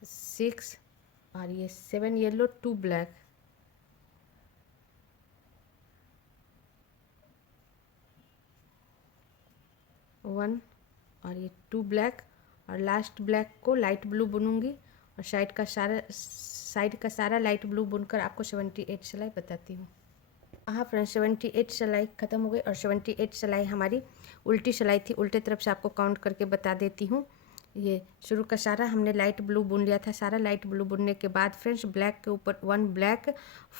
6 और ये 7 येलो, 2 ब्लैक, 1 और ये 2 ब्लैक, और लास्ट ब्लैक को लाइट ब्लू बुनूंगी, और साइड का सारा लाइट ब्लू बुनकर आपको 78 सिलाई बताती हूँ। हाँ फ्रेंड्स, 78 सिलाई ख़त्म हो गई, और 78 सिलाई हमारी उल्टी सिलाई थी। उल्टे तरफ से आपको काउंट करके बता देती हूँ। ये शुरू का सारा हमने लाइट ब्लू बुन लिया था। सारा लाइट ब्लू बुनने के बाद फ्रेंड्स, ब्लैक के ऊपर 1 ब्लैक,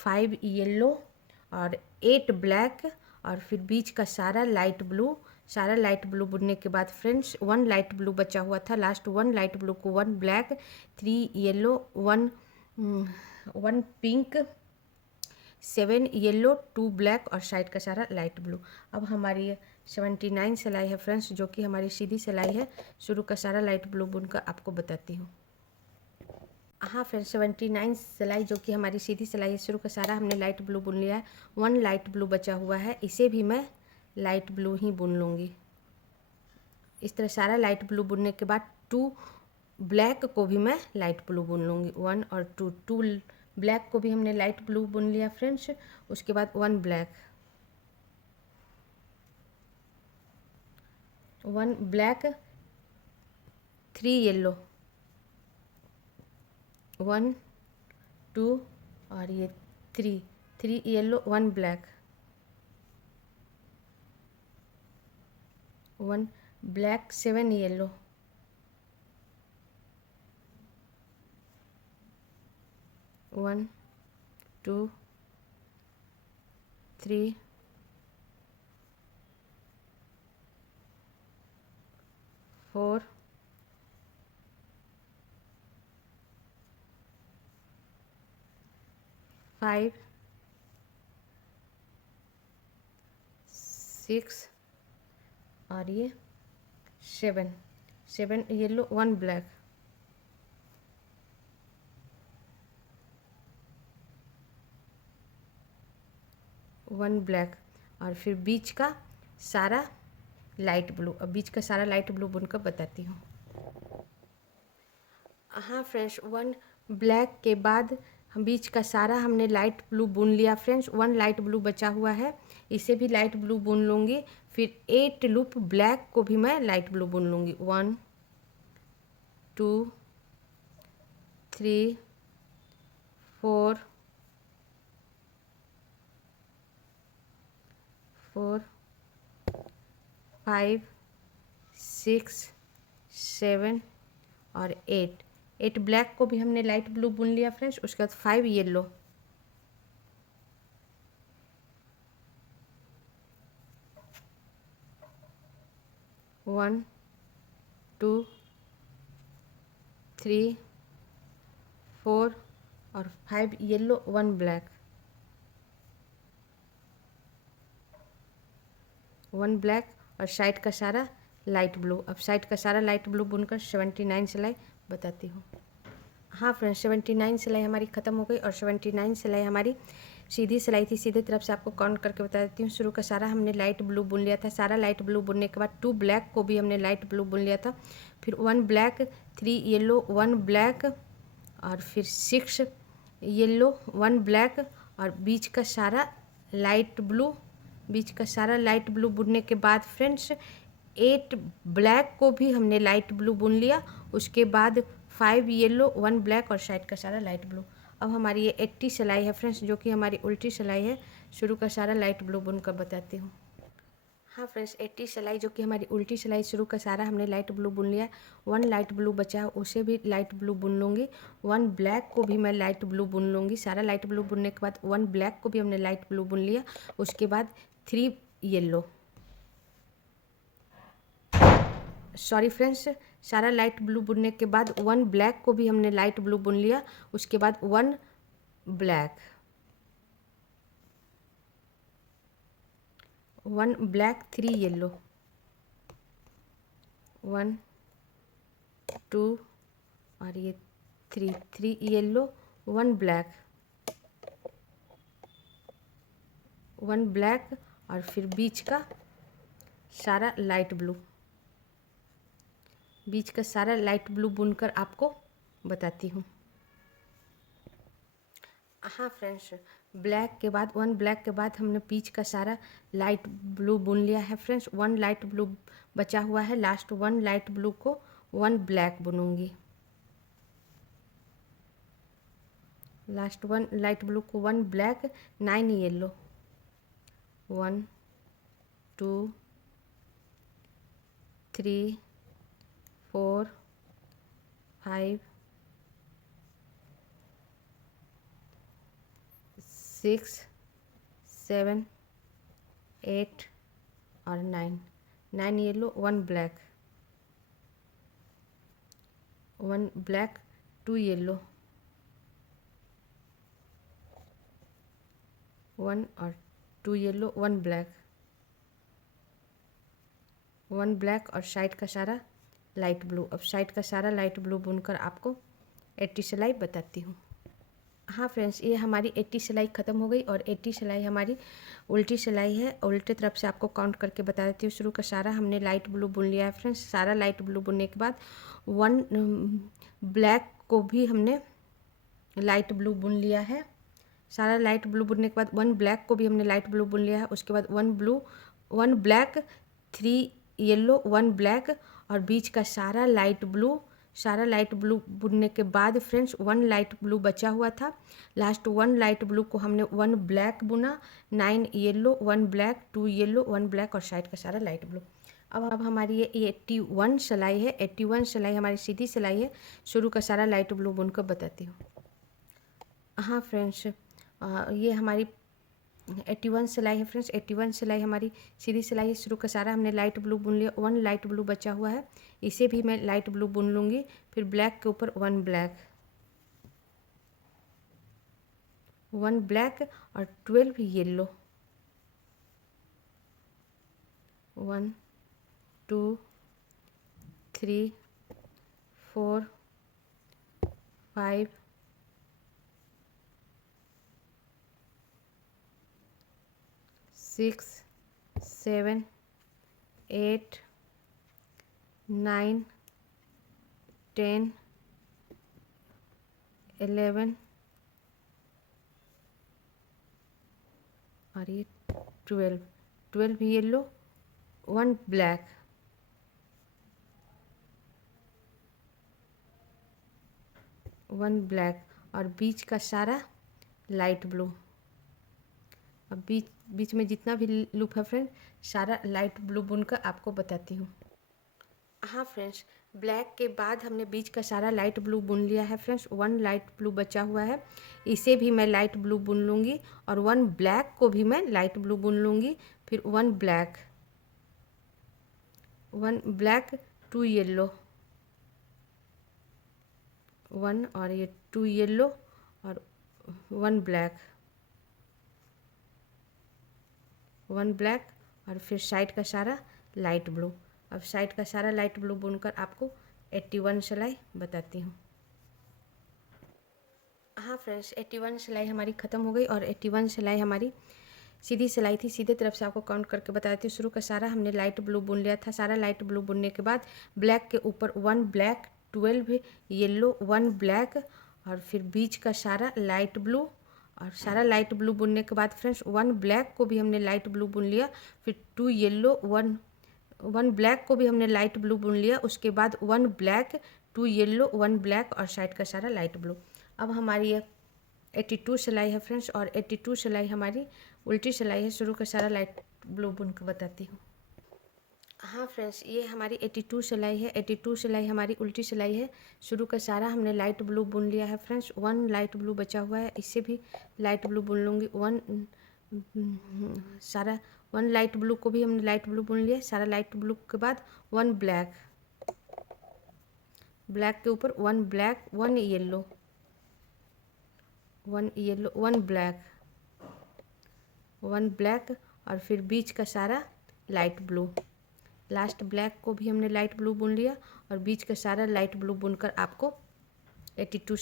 5 येलो और 8 ब्लैक, और फिर बीच का सारा लाइट ब्लू बुनने के बाद फ्रेंड्स 1 लाइट ब्लू बचा हुआ था। लास्ट 1 लाइट ब्लू को 1 black, 3 yellow, 1 pink, 7 yellow, 2 black, और साइड का सारा लाइट ब्लू। अब हमारी ये 79 सिलाई है फ्रेंड्स, जो कि हमारी सीधी सिलाई है। शुरू का सारा लाइट ब्लू बुनकर आपको बताती हूँ। हाँ फ्रेंड्स, 79 सिलाई जो कि हमारी सीधी सिलाई है। शुरू का सारा हमने लाइट ब्लू बुन लिया है। 1 लाइट ब्लू बचा हुआ है, इसे भी मैं लाइट ब्लू ही बुन लूँगी। इस तरह सारा लाइट ब्लू बुनने के बाद 2 ब्लैक को भी मैं लाइट ब्लू बुन लूँगी। 1 और 2 ब्लैक को भी हमने लाइट ब्लू बुन लिया फ्रेंड्स। उसके बाद 1 ब्लैक, 1 ब्लैक, 3 येलो, 1 2 और ये 3 येलो, 1 ब्लैक, 1 ब्लैक, 7 येलो, 1 2 3 4 5 6 और ये 7 येलो, 1 ब्लैक, 1 ब्लैक, और फिर बीच का सारा लाइट ब्लू। अब बीच का सारा लाइट ब्लू बुनकर बताती हूँ। हाँ फ्रेंड्स, 1 ब्लैक के बाद हम बीच का सारा हमने लाइट ब्लू बुन लिया फ्रेंड्स। 1 लाइट ब्लू बचा हुआ है, इसे भी लाइट ब्लू बुन लूँगी। फिर 8 लूप ब्लैक को भी मैं लाइट ब्लू बुन लूँगी। 1 2 3 4 5 6 7 और 8 ब्लैक को भी हमने लाइट ब्लू बुन लिया फ्रेंड्स। उसके बाद 5 येलो, 1 2 3 4 और 5 येलो, 1 ब्लैक, वन ब्लैक और साइड का सारा लाइट ब्लू। अब साइड का सारा लाइट ब्लू बुनकर 79 सिलाई बताती हूँ। हाँ फ्रेंड्स, 79 सिलाई हमारी ख़त्म हो गई और 79 सिलाई हमारी सीधी सिलाई थी। सीधे तरफ से आपको काउंट करके बता देती हूँ। शुरू का सारा हमने लाइट ब्लू बुन लिया था। सारा लाइट ब्लू बुनने के बाद 2 ब्लैक को भी हमने लाइट ब्लू बुन लिया था। फिर 1 ब्लैक, 3 येलो, 1 ब्लैक और फिर 6 येलो, 1 ब्लैक और बीच का सारा लाइट ब्लू। बीच का सारा लाइट ब्लू बुनने के बाद फ्रेंड्स 8 ब्लैक को भी हमने लाइट ब्लू बुन लिया। उसके बाद 5 येलो, 1 ब्लैक और साइड का सारा लाइट ब्लू। अब हमारी ये 80 सिलाई है फ्रेंड्स, जो कि हमारी उल्टी सिलाई है। शुरू का सारा लाइट ब्लू बुनकर बताती हूँ। हाँ फ्रेंड्स, 80 सिलाई जो कि हमारी उल्टी सिलाई, शुरू का सारा हमने लाइट ब्लू बुन लिया। 1 लाइट ब्लू बचा है, उसे भी लाइट ब्लू बुन लूँगी। 1 ब्लैक को भी मैं लाइट ब्लू बुन लूँगी। सारा लाइट ब्लू बुनने के बाद 1 ब्लैक को भी हमने लाइट ब्लू बुन लिया। उसके बाद 3 येलो, सॉरी फ्रेंड्स, सारा लाइट ब्लू बुनने के बाद 1 ब्लैक को भी हमने लाइट ब्लू बुन लिया। उसके बाद 1 ब्लैक, 1 ब्लैक, 3 येलो, 1 2 और ये 3 येलो, 1 ब्लैक, 1 ब्लैक और फिर बीच का सारा लाइट ब्लू। बीच का सारा लाइट ब्लू बुनकर आपको बताती हूँ। हाँ फ्रेंड्स, ब्लैक के बाद 1 ब्लैक के बाद हमने बीच का सारा लाइट ब्लू बुन लिया है फ्रेंड्स। 1 लाइट ब्लू बचा हुआ है। लास्ट 1 लाइट ब्लू को 1 ब्लैक बुनूंगी। लास्ट 1 लाइट ब्लू को 1 ब्लैक, 9 येलो, 1 2 3 4 5 6 7 8 और 9 येलो, 1 ब्लैक, 1 ब्लैक, 2 येलो, 1 और 2 येलो, 1 ब्लैक, 1 ब्लैक और साइड का सारा लाइट ब्लू। अब साइड का सारा लाइट ब्लू बुनकर आपको 80 सिलाई बताती हूँ। हाँ फ्रेंड्स, ये हमारी 80 सिलाई ख़त्म हो गई और 80 सिलाई हमारी उल्टी सिलाई है। उल्टे तरफ से आपको काउंट करके बता देती हूँ। शुरू का सारा हमने लाइट ब्लू बुन लिया है फ्रेंड्स। सारा लाइट ब्लू बुनने के बाद 1 ब्लैक को भी हमने लाइट ब्लू बुन लिया है। सारा लाइट ब्लू बुनने के बाद 1 ब्लैक को भी हमने लाइट ब्लू बुन लिया है। उसके बाद 1 ब्लैक, 3 येलो, 1 ब्लैक और बीच का सारा लाइट ब्लू। सारा लाइट ब्लू बुनने के बाद फ्रेंड्स 1 लाइट ब्लू बचा हुआ था। लास्ट 1 लाइट ब्लू को हमने 1 ब्लैक बुना। 9 येलो, 1 ब्लैक, 2 येलो, 1 ब्लैक और साइड का सारा लाइट ब्लू। अब हमारी ये 81 सिलाई है। 81 सिलाई हमारी सीधी सिलाई है। शुरू का सारा लाइट ब्लू बुनकर बताती हूँ। हाँ फ्रेंड्स, ये हमारी 81 सिलाई है फ्रेंड्स। 81 सिलाई हमारी सीधी सिलाई है। शुरू का सारा हमने लाइट ब्लू बुन लिया। 1 लाइट ब्लू बचा हुआ है, इसे भी मैं लाइट ब्लू बुन लूँगी। फिर ब्लैक के ऊपर 1 ब्लैक, 1 ब्लैक और 12 येलो, 1 2 3 4 5 6 7 8 9 10 11 और ये 12 येलो, 1 ब्लैक, 1 ब्लैक और बीच का सारा लाइट ब्लू। अब बीच में जितना भी लूप है फ्रेंड, सारा लाइट ब्लू बुनकर आपको बताती हूँ। हाँ फ्रेंड्स, ब्लैक के बाद हमने बीच का सारा लाइट ब्लू बुन लिया है फ्रेंड्स। 1 लाइट ब्लू बचा हुआ है, इसे भी मैं लाइट ब्लू बुन लूँगी। और 1 ब्लैक को भी मैं लाइट ब्लू बुन लूँगी। फिर 1 ब्लैक, 1 ब्लैक, 2 येलो, 1 और ये 2 येलो और 1 ब्लैक, 1 ब्लैक और फिर साइड का सारा लाइट ब्लू। अब साइड का सारा लाइट ब्लू बुनकर आपको 81 सिलाई बताती हूँ। हाँ फ्रेंड्स, 81 सिलाई हमारी ख़त्म हो गई और 81 सिलाई हमारी सीधी सिलाई थी। सीधे तरफ से आपको काउंट करके बता देती हूँ। शुरू का सारा हमने लाइट ब्लू बुन लिया था। सारा लाइट ब्लू बुनने के बाद ब्लैक के ऊपर 1 ब्लैक, 12 येलो, 1 ब्लैक और फिर बीच का सारा लाइट ब्लू। और सारा लाइट ब्लू बुनने के बाद फ्रेंड्स 1 ब्लैक को भी हमने लाइट ब्लू बुन लिया। फिर 2 येलो, 1 ब्लैक को भी हमने लाइट ब्लू बुन लिया। उसके बाद 1 ब्लैक, 2 येलो, 1 ब्लैक और साइड का सारा लाइट ब्लू। अब हमारी ये 82 सिलाई है फ्रेंड्स और 82 सिलाई हमारी उल्टी सिलाई है। शुरू का सारा लाइट ब्लू बुन के बताती हूँ। हाँ फ्रेंड्स, ये हमारी 82 सिलाई है। 82 सिलाई हमारी उल्टी सिलाई है। शुरू का सारा हमने लाइट ब्लू बुन लिया है फ्रेंड्स। 1 लाइट ब्लू बचा हुआ है, इससे भी लाइट ब्लू बुन लूँगी। 1 लाइट ब्लू को भी हमने लाइट ब्लू बुन लिया। सारा लाइट ब्लू के बाद 1 ब्लैक, ब्लैक के ऊपर 1 black, 1 yellow, 1 yellow, 1 black, 1 black और फिर बीच का सारा लाइट ब्लू। लास्ट ब्लैक को भी हमने लाइट ब्लू बुन लिया और बीच का सारा लाइट ब्लू बुनकर आपको 82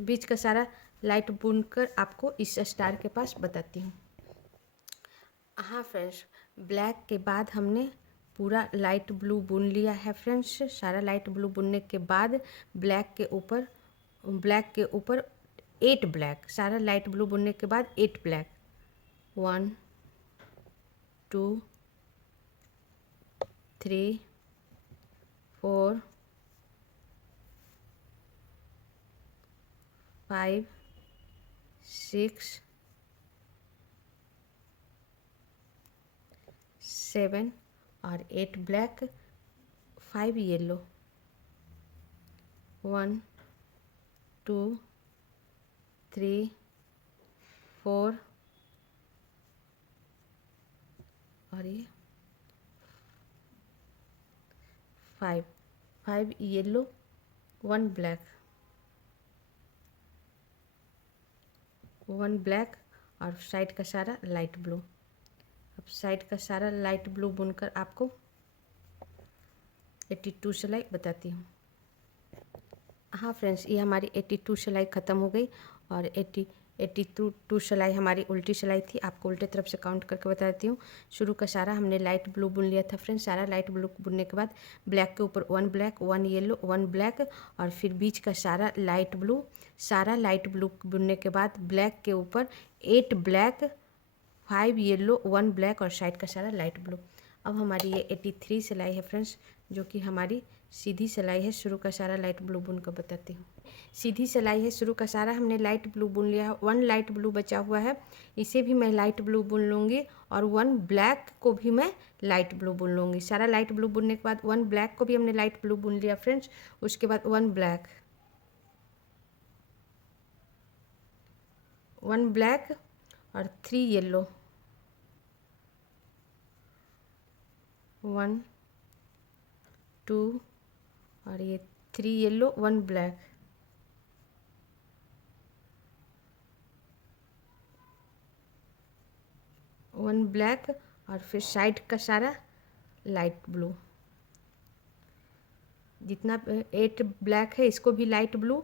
बीच का सारा लाइट बुनकर आपको इस स्टार के पास बताती हूँ। हाँ फ्रेंड्स, ब्लैक के बाद हमने पूरा लाइट ब्लू बुन लिया है फ्रेंड्स। सारा लाइट ब्लू बुनने के बाद ब्लैक के ऊपर 8 ब्लैक। सारा लाइट ब्लू बुनने के बाद 8 ब्लैक, 1 2 3 4 5 6 7 और 8 ब्लैक, 5 येलो, 1 2 3 4 और ये 5 येलो, 1 ब्लैक, 1 ब्लैक और साइड का सारा लाइट ब्लू। अब साइड का सारा लाइट ब्लू बुनकर आपको 82 सिलाई बताती हूँ। हाँ फ्रेंड्स, ये हमारी 82 सिलाई ख़त्म हो गई और 82 सिलाई हमारी उल्टी सिलाई थी। आपको उल्टे तरफ से काउंट करके बता देती हूँ। शुरू का सारा हमने लाइट ब्लू बुन लिया था फ्रेंड्स। सारा लाइट ब्लू बुनने के बाद ब्लैक के ऊपर 1 ब्लैक, 1 येलो, 1 ब्लैक और फिर बीच का सारा लाइट ब्लू। सारा लाइट ब्लू बुनने के बाद ब्लैक के ऊपर 8 ब्लैक, 5 येलो, 1 ब्लैक और साइड का सारा लाइट ब्लू। अब हमारी ये 83 सिलाई है फ्रेंड्स, जो कि हमारी सीधी सिलाई है। शुरू का सारा लाइट ब्लू बुन कर बताती हूँ। सीधी सिलाई है। शुरू का सारा हमने लाइट ब्लू बुन लिया है। 1 लाइट ब्लू बचा हुआ है, इसे भी मैं लाइट ब्लू बुन लूँगी और 1 ब्लैक को भी मैं लाइट ब्लू बुन लूँगी। सारा लाइट ब्लू बुनने के बाद 1 ब्लैक को भी हमने लाइट ब्लू बुन लिया फ्रेंड्स। उसके बाद 1 ब्लैक, 1 ब्लैक और 3 येलो, 1 2 और ये 3 येलो, 1 ब्लैक, 1 ब्लैक और फिर साइड का सारा लाइट ब्लू। जितना 8 ब्लैक है इसको भी लाइट ब्लू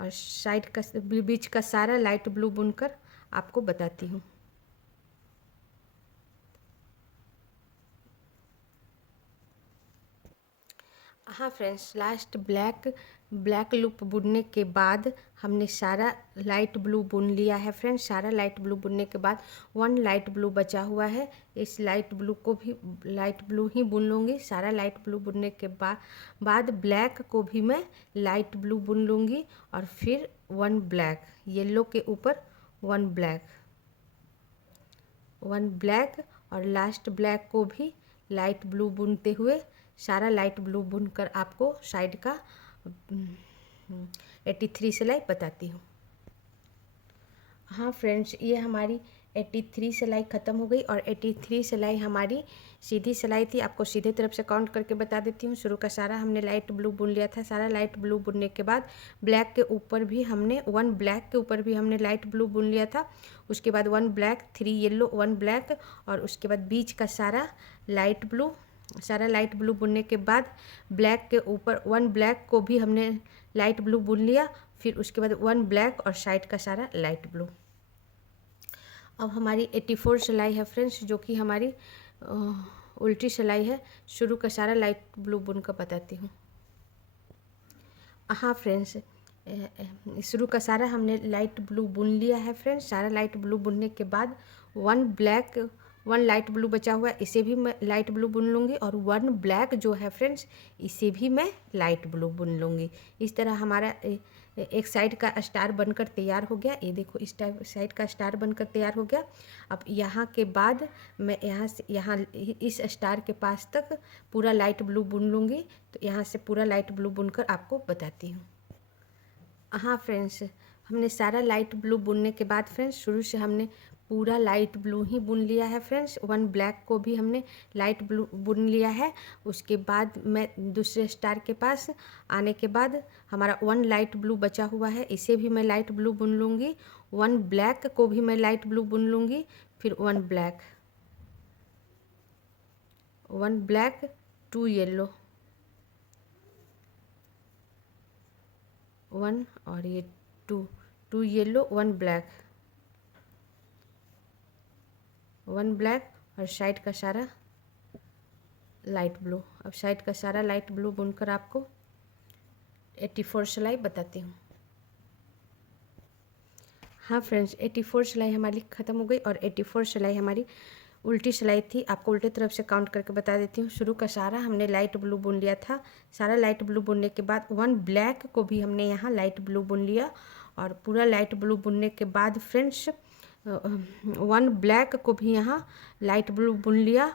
और साइड का बीच का सारा लाइट ब्लू बुनकर आपको बताती हूँ। हाँ फ्रेंड्स, लास्ट ब्लैक लूप बुनने के बाद हमने सारा लाइट ब्लू बुन लिया है फ्रेंड्स। सारा लाइट ब्लू बुनने के बाद 1 लाइट ब्लू बचा हुआ है। इस लाइट ब्लू को भी लाइट ब्लू ही बुन लूँगी। सारा लाइट ब्लू बुनने के बाद ब्लैक को भी मैं लाइट ब्लू बुन लूँगी और फिर 1 ब्लैक, येलो के ऊपर 1 ब्लैक, 1 ब्लैक और लास्ट ब्लैक को भी लाइट ब्लू बुनते हुए सारा लाइट ब्लू बुनकर आपको साइड का 83 सिलाई बताती हूँ। हाँ फ्रेंड्स, ये हमारी 83 सिलाई ख़त्म हो गई और 83 सिलाई हमारी सीधी सिलाई थी। आपको सीधे तरफ से काउंट करके बता देती हूँ। शुरू का सारा हमने लाइट ब्लू बुन लिया था। सारा लाइट ब्लू बुनने के बाद ब्लैक के ऊपर भी हमने 1 ब्लैक के ऊपर भी हमने लाइट ब्लू बुन लिया था। उसके बाद 1 ब्लैक, 3 येलो, 1 ब्लैक और उसके बाद बीच का सारा लाइट ब्लू बुनने के बाद ब्लैक के ऊपर 1 ब्लैक को भी हमने लाइट ब्लू बुन लिया। फिर उसके बाद 1 ब्लैक और साइड का सारा लाइट ब्लू। अब हमारी 84 सिलाई है फ्रेंड्स, जो कि हमारी उल्टी सिलाई है। शुरू का सारा लाइट ब्लू बुनकर बताती हूँ। हाँ फ्रेंड्स, शुरू का सारा हमने लाइट ब्लू बुन लिया है फ्रेंड्स। सारा लाइट ब्लू बुनने के बाद 1 लाइट ब्लू बचा हुआ है, इसे भी मैं लाइट ब्लू बुन लूँगी और 1 ब्लैक जो है फ्रेंड्स, इसे भी मैं लाइट ब्लू बुन लूँगी। इस तरह हमारा एक साइड का स्टार बनकर तैयार हो गया। ये देखो, इस टाइप साइड का स्टार बनकर तैयार हो गया। अब यहाँ के बाद मैं यहाँ से यहाँ इस स्टार के पास तक पूरा लाइट ब्लू बुन लूँगी। तो यहाँ से पूरा लाइट ब्लू बुनकर आपको बताती हूँ। हाँ फ्रेंड्स, हमने सारा लाइट ब्लू बुनने के बाद फ्रेंड्स, शुरू से हमने पूरा लाइट ब्लू ही बुन लिया है फ्रेंड्स। 1 ब्लैक को भी हमने लाइट ब्लू बुन लिया है। उसके बाद मैं दूसरे स्टार के पास आने के बाद हमारा 1 लाइट ब्लू बचा हुआ है, इसे भी मैं लाइट ब्लू बुन लूँगी। 1 ब्लैक को भी मैं लाइट ब्लू बुन लूँगी। फिर 1 ब्लैक, 1 ब्लैक, 2 येलो, 1 और ये 2 येलो, 1 ब्लैक, 1 ब्लैक और साइड का सारा लाइट ब्लू। अब साइड का सारा लाइट ब्लू बुनकर आपको 84 सिलाई बताती हूँ। हाँ फ्रेंड्स, 84 सिलाई हमारी ख़त्म हो गई और 84 सिलाई हमारी उल्टी सिलाई थी। आपको उल्टे तरफ से काउंट करके बता देती हूँ। शुरू का सारा हमने लाइट ब्लू बुन लिया था। सारा लाइट ब्लू बुनने के बाद 1 ब्लैक को भी हमने यहाँ लाइट ब्लू बुन लिया और पूरा लाइट ब्लू बुनने के बाद फ्रेंड्स 1 ब्लैक को भी यहाँ लाइट ब्लू बुन लिया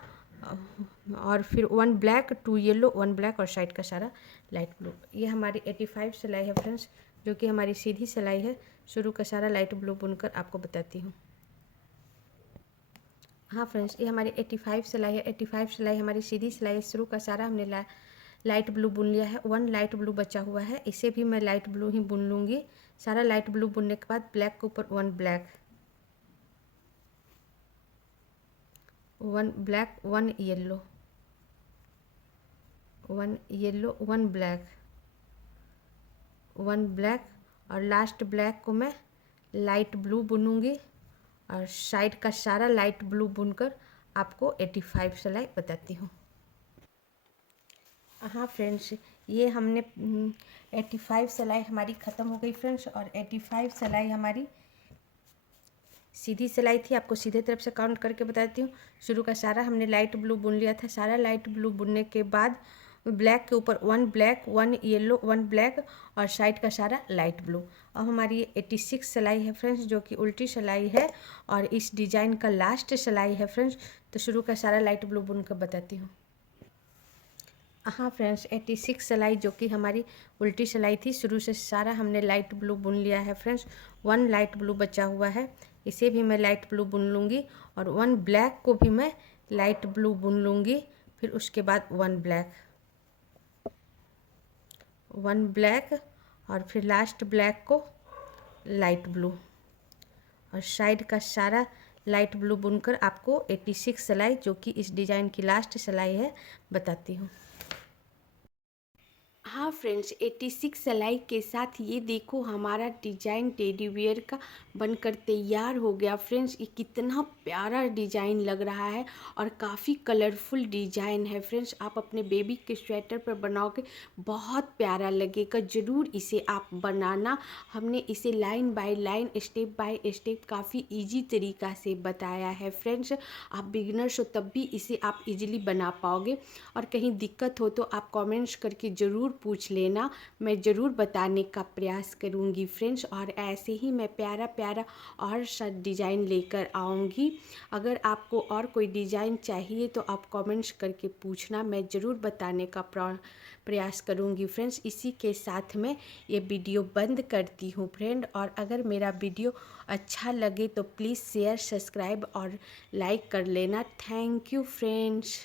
और फिर 1 ब्लैक, 2 येलो, 1 ब्लैक और साइड का सारा लाइट ब्लू। ये हमारी 85 सिलाई है फ्रेंड्स, जो कि हमारी सीधी सिलाई है। शुरू का सारा लाइट ब्लू बुनकर आपको बताती हूँ। हाँ फ्रेंड्स, ये हमारी 85 सिलाई है। 85 सिलाई हमारी सीधी सिलाई है। शुरू का सारा हमने लाइट ब्लू बुन लिया है। 1 लाइट ब्लू बचा हुआ है, इसे भी मैं लाइट ब्लू ही बुन लूँगी। सारा लाइट ब्लू बुनने के बाद ब्लैक के ऊपर 1 black, 1 black, 1 yellow, 1 yellow, 1 black, 1 black और लास्ट ब्लैक को मैं लाइट ब्लू बुनूंगी और साइड का सारा लाइट ब्लू बुनकर आपको 85 सिलाई बताती हूँ। हाँ फ्रेंड्स, ये हमने 85 सिलाई हमारी ख़त्म हो गई फ्रेंड्स और 85 सिलाई हमारी सीधी सिलाई थी। आपको सीधे तरफ से काउंट करके बताती हूँ। शुरू का सारा हमने लाइट ब्लू बुन लिया था। सारा लाइट ब्लू बुनने के बाद ब्लैक के ऊपर 1 ब्लैक, 1 येलो, 1 ब्लैक और साइड का सारा लाइट ब्लू। अब हमारी 86 सिलाई है फ्रेंड्स, जो कि उल्टी सिलाई है और इस डिज़ाइन का लास्ट सिलाई है फ्रेंड्स। तो शुरू का सारा लाइट ब्लू बुनकर बताती हूँ। हाँ फ्रेंड्स, 86 सिलाई जो कि हमारी उल्टी सिलाई थी। शुरू से सारा हमने लाइट ब्लू बुन लिया है फ्रेंड्स। 1 लाइट ब्लू बचा हुआ है, इसे भी मैं लाइट ब्लू बुन लूँगी और 1 ब्लैक को भी मैं लाइट ब्लू बुन लूँगी। फिर उसके बाद 1 ब्लैक, 1 ब्लैक और फिर लास्ट ब्लैक को लाइट ब्लू और साइड का सारा लाइट ब्लू बुनकर आपको 86 सिलाई, जो कि इस डिज़ाइन की लास्ट सिलाई है, बताती हूँ। हाँ फ्रेंड्स, 86 सिलाई के साथ ये देखो हमारा डिज़ाइन टेडी बियर का बनकर तैयार हो गया फ्रेंड्स। ये कितना प्यारा डिज़ाइन लग रहा है और काफ़ी कलरफुल डिज़ाइन है फ्रेंड्स। आप अपने बेबी के स्वेटर पर बनाओगे, बहुत प्यारा लगेगा। ज़रूर इसे आप बनाना। हमने इसे line by line, step by step काफ़ी ईजी तरीक़ा से बताया है फ्रेंड्स। आप बिगिनर्स हो तब भी इसे आप इजीली बना पाओगे और कहीं दिक्कत हो तो आप कमेंट्स करके ज़रूर पूछ लेना, मैं ज़रूर बताने का प्रयास करूँगी फ्रेंड्स। और ऐसे ही मैं प्यारा प्यारा और सा डिज़ाइन लेकर आऊँगी। अगर आपको और कोई डिज़ाइन चाहिए तो आप कमेंट्स करके पूछना, मैं ज़रूर बताने का प्रयास करूँगी फ्रेंड्स। इसी के साथ मैं ये वीडियो बंद करती हूँ फ्रेंड। और अगर मेरा वीडियो अच्छा लगे तो प्लीज़ शेयर, सब्सक्राइब और लाइक कर लेना। Thank you friends.